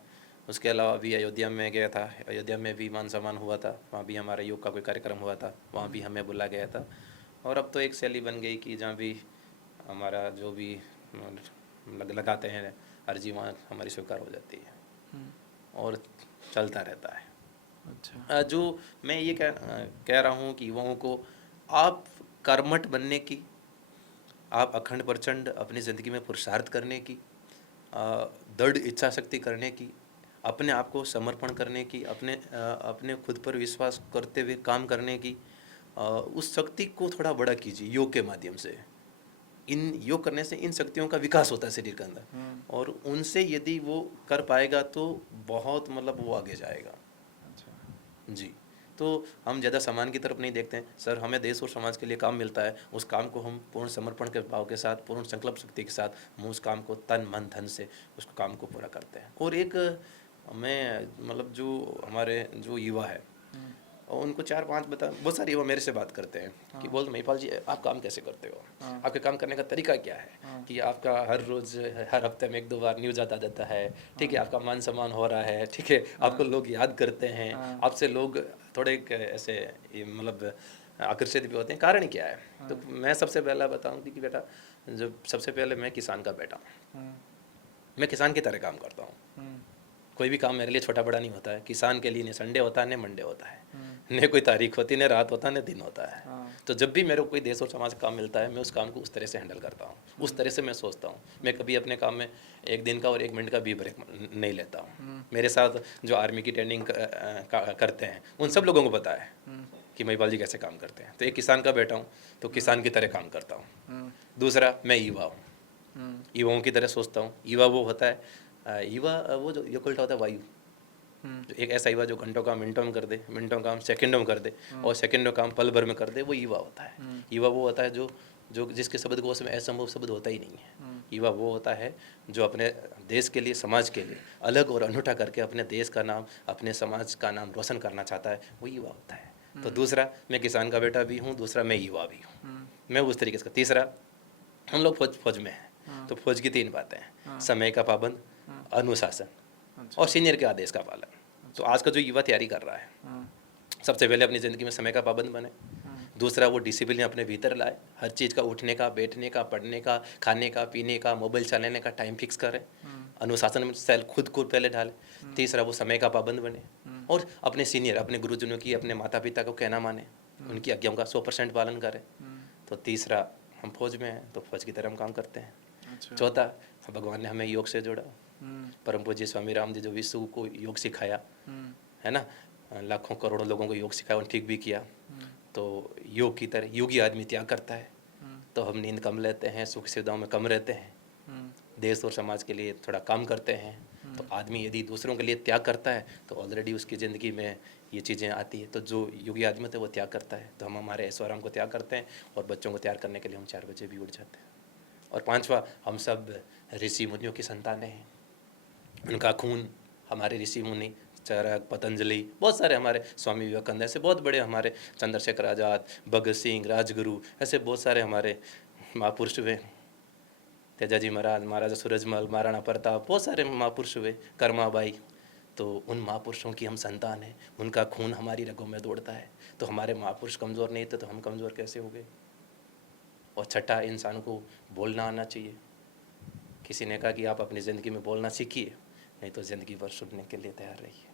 उसके अलावा भी अयोध्या में गया था, अयोध्या में भी मान सम्मान हुआ था, वहाँ भी हमारा योग का कोई कार्यक्रम हुआ था, वहाँ भी हमें बुला गया था। और अब तो एक शैली बन गई कि जहाँ भी हमारा जो भी लगाते हैं अर्जी, वहाँ हमारी स्वीकार हो जाती है और चलता रहता है। अच्छा, जो मैं ये कह रहा हूँ कि युवाओं को आप कर्मठ बनने की, आप अखंड प्रचंड अपनी ज़िंदगी में पुरुषार्थ करने की, दृढ़ इच्छा शक्ति करने की, अपने आप को समर्पण करने की, अपने खुद पर विश्वास करते हुए काम करने की, उस शक्ति को थोड़ा बड़ा कीजिए योग के माध्यम से। इन योग करने से इन शक्तियों का विकास होता है शरीर के अंदर, और उनसे यदि वो कर पाएगा तो बहुत मतलब वो आगे जाएगा। अच्छा जी, तो हम ज़्यादा सम्मान की तरफ नहीं देखते हैं सर, हमें देश और समाज के लिए काम मिलता है, उस काम को हम पूर्ण समर्पण के भाव के साथ, पूर्ण संकल्प शक्ति के साथ हम उस काम को तन मन धन से उस काम को पूरा करते हैं। और एक मैं मतलब जो हमारे जो युवा है और उनको 4-5 बहुत सारे युवा मेरे से बात करते हैं कि बोल महिपाल जी आप काम कैसे करते हो, आपके काम करने का तरीका क्या है, कि आपका हर रोज़ हर हफ्ते में 1-2 बार न्यूज़ आता रहता है, ठीक है, आपका मान सम्मान हो रहा है, ठीक है, आपको लोग याद करते हैं, आपसे लोग थोड़े ऐसे मतलब आकर्षित भी होते हैं, कारण क्या है? तो मैं सबसे पहला बताऊँ कि बेटा, जब सबसे पहले मैं किसान का बेटा हूँ, मैं किसान की तरह काम करता हूँ। कोई भी काम मेरे लिए छोटा बड़ा नहीं होता है। किसान के लिए न संडे होता है न मंडे होता है, न कोई तारीख होती, न रात होता, न दिन होता है। तो जब भी मेरे को कोई देश और समाज का काम मिलता है, मैं उस काम को उस तरह से हैंडल करता हूँ, उस तरह से मैं सोचता हूँ। मैं कभी अपने काम में 1 दिन का और 1 मिनट का भी ब्रेक नहीं लेता हूँ। मेरे साथ जो आर्मी की ट्रेनिंग करते हैं उन सब लोगों को पता है कि महिपाल जी कैसे काम करते हैं। तो एक किसान का बेटा हूँ तो किसान की तरह काम करता हूँ। दूसरा, मैं युवा हूँ, युवाओं की तरह सोचता हूँ। युवा वो होता है, युवा वो जो युग उल्टा होता है वायु, जो एक ऐसा युवा जो घंटों काम मिनटों में कर दे, मिनटों काम सेकंडों में कर दे, और सेकंडों काम पल भर में कर दे, वो युवा होता है। युवा वो होता है जो जो जिसके शब्द कोश में असंभव शब्द होता ही नहीं है। युवा वो होता है जो अपने देश के लिए, समाज के लिए अलग और अनूठा करके अपने देश का नाम, अपने समाज का नाम रोशन करना चाहता है, वो युवा होता है। तो दूसरा, मैं किसान का बेटा भी हूँ, दूसरा मैं युवा भी हूँ, मैं उस तरीके से। तीसरा, हम लोग फौज में हैं, तो फौज की 3 बातें हैं, समय का पाबंद, अनुशासन और सीनियर के आदेश का पालन। तो आज का जो युवा तैयारी कर रहा है, सबसे पहले अपनी ज़िंदगी में समय का पाबंद बने। दूसरा, वो डिसिप्लिन अपने भीतर लाए, हर चीज़ का उठने का, बैठने का, पढ़ने का, खाने का, पीने का, मोबाइल चलाने का टाइम फिक्स करे, अनुशासन में सेल खुद को पहले ढाले। तीसरा, वो समय का पाबंद बने और अपने सीनियर, अपने गुरुजनों की, अपने माता पिता को कहना माने, उनकी आज्ञाओं का 100% पालन करें। तो तीसरा, हम फौज में हैं तो फौज की तरह हम काम करते हैं। चौथा, भगवान ने हमें योग से जोड़ा, परम पूज्य स्वामी राम जी जो विश्व को योग सिखाया है ना, लाखों करोड़ों लोगों को योग सिखाया, उन्होंने ठीक भी किया। तो योग की तरह योगी आदमी त्याग करता है, तो हम नींद कम लेते हैं, सुख सुविधाओं में कम रहते हैं, देश और समाज के लिए थोड़ा काम करते हैं। तो आदमी यदि दूसरों के लिए त्याग करता है तो ऑलरेडी उसकी ज़िंदगी में ये चीज़ें आती है। तो जो योगी आदमी होता है वो त्याग करता है, तो हम हमारे ऐश्वर्य को त्याग करते हैं और बच्चों को तैयार करने के लिए हम 4 बजे भी उठ जाते हैं। और पांचवा, हम सब ऋषि मुनियों की संतानें हैं, उनका खून, हमारे ऋषि मुनि चरक, पतंजलि, बहुत सारे हमारे स्वामी विवेकानंद, ऐसे बहुत बड़े हमारे चंद्रशेखर आज़ाद, भगत सिंह, राजगुरु, ऐसे बहुत सारे हमारे महापुरुष हुए, तेजाजी महाराज, महाराजा सूरजमल, महाराणा प्रताप, बहुत सारे महापुरुष हुए, कर्माबाई। तो उन महापुरुषों की हम संतान हैं, उनका खून हमारी रगों में दौड़ता है। तो हमारे महापुरुष कमज़ोर नहीं थे तो हम कमज़ोर कैसे हो गए। और छठा, इंसान को बोलना आना चाहिए। किसी ने कहा कि आप अपनी ज़िंदगी में बोलना सीखिए, नहीं तो ज़िंदगी भर सुनने के लिए तैयार रहिए।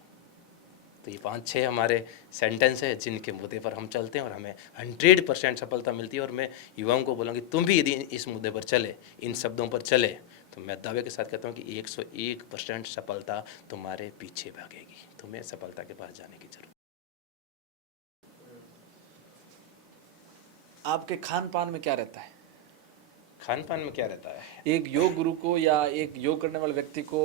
तो ये 5-6 हमारे सेंटेंस है जिनके मुद्दे पर हम चलते हैं और हमें 100% सफलता मिलती है। और मैं युवाओं को बोलूँगी, तुम भी यदि इस मुद्दे पर चले, इन शब्दों पर चले, तो मैं दावे के साथ कहता हूँ कि 101% सफलता तुम्हारे पीछे भागेगी। तुम्हें सफलता के पास जाने की जरूरत। आपके खान पान में क्या रहता है? खान पान में क्या रहता है? एक योग गुरु को या एक योग करने वाले व्यक्ति को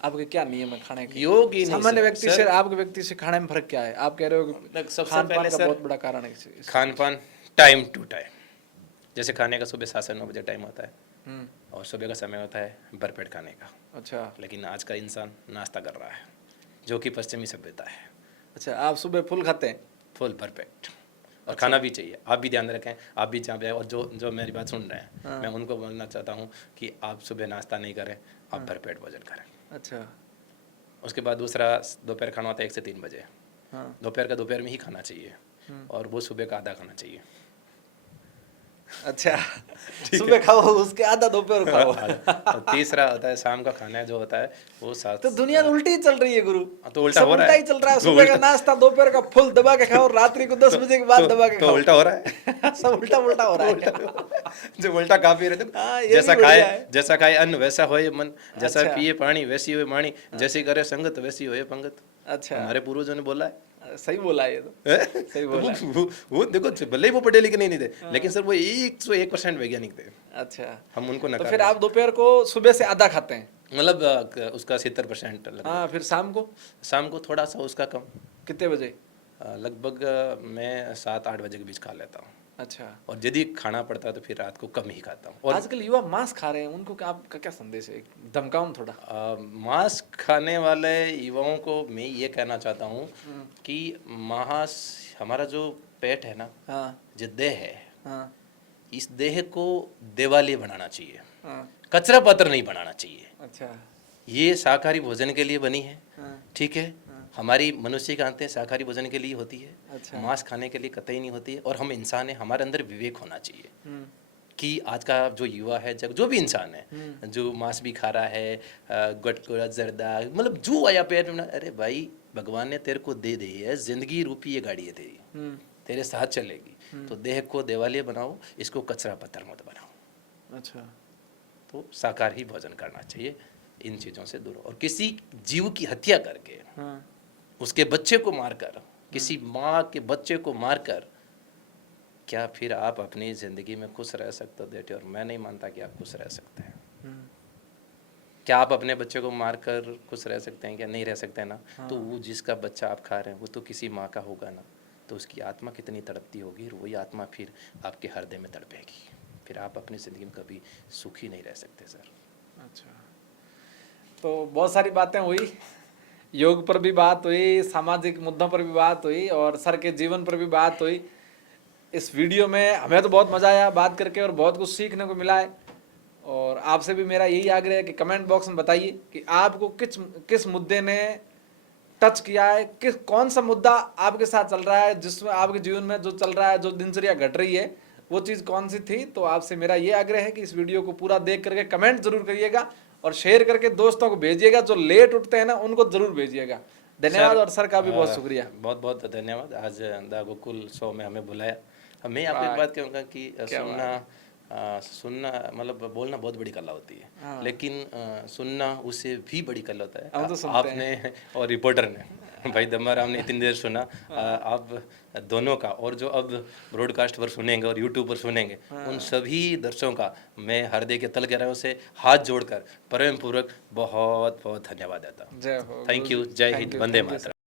आपके क्या नियम है खाने के? योग ही नहीं सामान्य सर, व्यक्ति से आपके व्यक्ति से खाने में फर्क क्या है? आप कह रहे हो कि सबसे खान पान पहले का सर, बहुत बड़ा कारण है खान पान टाइम टू टाइम। जैसे खाने का सुबह 7 से 9 बजे टाइम होता है और सुबह का समय होता है भरपेट खाने का। अच्छा, लेकिन आज का इंसान नाश्ता कर रहा है, जो कि पश्चिमी सभ्यता है। अच्छा, आप सुबह फुल खाते हैं? फुल भरपेट। और खाना भी चाहिए। आप भी ध्यान रखें, आप भी जहाँ पे और जो मेरी बात सुन रहे हैं, मैं उनको बोलना चाहता हूँ कि आप सुबह नाश्ता नहीं करें, आप भरपेट भोजन करें। अच्छा। उसके बाद दूसरा, दोपहर खाना होता है 1 से 3 बजे। दोपहर का दोपहर में ही खाना चाहिए और वो सुबह का आधा खाना चाहिए। अच्छा, सुबह खाओ, उसके आधा दोपहर खाओ। और तीसरा होता है शाम का खाना जो होता है वो 7। तो दुनिया उल्टी ही चल रही है गुरु। तो उल्टा सब हो रहा उल्टा है। ही चल रहा है। तो सुबह का उल्टा- नाश्ता दोपहर का फुल दबा के खाओ, रात्रि को 10 बजे के बाद दबा के तो खाओ। उल्टा हो रहा है। सब उल्टा उल्टा हो रहा है। जो उल्टा खा पी रहे हाँ, थे, ये भी बढ़िया है। जैसा खाए अन्न वैसा होए मन, जैसा अच्छा। पिए पानी वैसी होए वाणी, जैसी करे संगत वैसी होए पंगत। अच्छा, हमारे पूर्वजों ने बोला है। सही बोला ये तो। सही तो बोला। वो देखो, भले ही वो पढ़े लिखे नहीं थे, लेकिन सर वो 101% वैज्ञानिक थे। अच्छा, हम उनको तो नकार फिर रहे आप दोपहर को सुबह से आधा खाते हैं? मतलब उसका 70% लगभग। हाँ, फिर शाम को शाम को थोड़ा सा उसका कम, कितने बजे? लगभग मैं 7-8 बजे के बीच खा लेता हूँ। अच्छा। और यदि खाना पड़ता है तो फिर रात को कम ही खाता हूँ। और आजकल युवा मांस खा रहे हैं, उनको आपका क्या संदेश है? धमकाओ थोड़ा। मांस खाने वाले युवाओं को मैं ये कहना चाहता हूँ कि मांस, हमारा जो पेट है ना, हाँ, जो देह है, हाँ, इस देह को देवालय बनाना चाहिए, हाँ। कचरा पत्र नहीं बनाना चाहिए। अच्छा। ये शाकाहारी भोजन के लिए बनी है, हाँ, ठीक है। हमारी मनुष्य की आंतें शाकाहारी भोजन के लिए होती है, अच्छा। मांस खाने के लिए कतई नहीं होती है। और हम इंसान हैं, हमारे अंदर विवेक होना चाहिए कि आज का जो युवा है, जो भी इंसान है, जो मांस भी खा रहा है, गटकुरा जर्दा, मतलब जो आया पेट में, अरे भाई भगवान ने तेरे को दे दी है जिंदगी रूपी, ये गाड़ी है तेरी, तेरे साथ चलेगी। तो देह को देवालय बनाओ, इसको कचरा पत्थर मत बनाओ। अच्छा। तो शाकाहारी ही भोजन करना चाहिए, इन चीज़ों से दूर। और किसी जीव की हत्या करके, हाँ, उसके बच्चे को मारकर, किसी माँ के बच्चे को मारकर, क्या फिर आप अपनी ज़िंदगी में खुश रह सकते हो बेटे? और मैं नहीं मानता कि आप खुश रह सकते हैं। क्या आप अपने बच्चे को मारकर खुश रह सकते हैं? क्या नहीं रह सकते हैं ना? तो वो जिसका बच्चा आप खा रहे हैं वो तो किसी माँ का होगा ना, तो उसकी आत्मा कितनी तड़पती होगी, और वही आत्मा फिर आपके हृदय में तड़पेगी। फिर आप अपनी ज़िंदगी में कभी सुखी नहीं रह सकते सर। अच्छा, तो बहुत सारी बातें हुई, योग पर भी बात हुई, सामाजिक मुद्दों पर भी बात हुई और सर के जीवन पर भी बात हुई। इस वीडियो में हमें तो बहुत मज़ा आया बात करके और बहुत कुछ सीखने को मिला है। और आपसे भी मेरा यही आग्रह है कि कमेंट बॉक्स में बताइए कि आपको किस किस मुद्दे ने टच किया है, किस कौन सा मुद्दा आपके साथ चल रहा है, जिसमें आपके जीवन में जो चल रहा है, जो दिनचर्या घट रही है, वो चीज़ कौन सी थी। तो आपसे मेरा ये आग्रह है कि इस वीडियो को पूरा देख करके कमेंट जरूर करिएगा और शेयर करके दोस्तों को भेजिएगा, जो लेट उठते हैं ना उनको जरूर भेजिएगा। धन्यवाद और सर का भी बहुत शुक्रिया। बहुत बहुत धन्यवाद, आज द गोकुल शो में हमें बुलाया। मैं आपको एक बात कहूँगा कि सुनना मतलब बोलना बहुत बड़ी कला होती है, लेकिन सुनना उससे भी बड़ी कला होता है। आपने और रिपोर्टर ने भाई दम्माराम ने इतनी देर सुना, आप दोनों का, और जो अब ब्रॉडकास्ट पर सुनेंगे और यूट्यूब पर सुनेंगे, उन सभी दर्शकों का मैं हृदय के तल गहराइयों से हाथ जोड़कर प्रेम पूर्वक बहुत बहुत धन्यवाद देता हूँ। थैंक यू, जय हिंद, वंदे मातरम।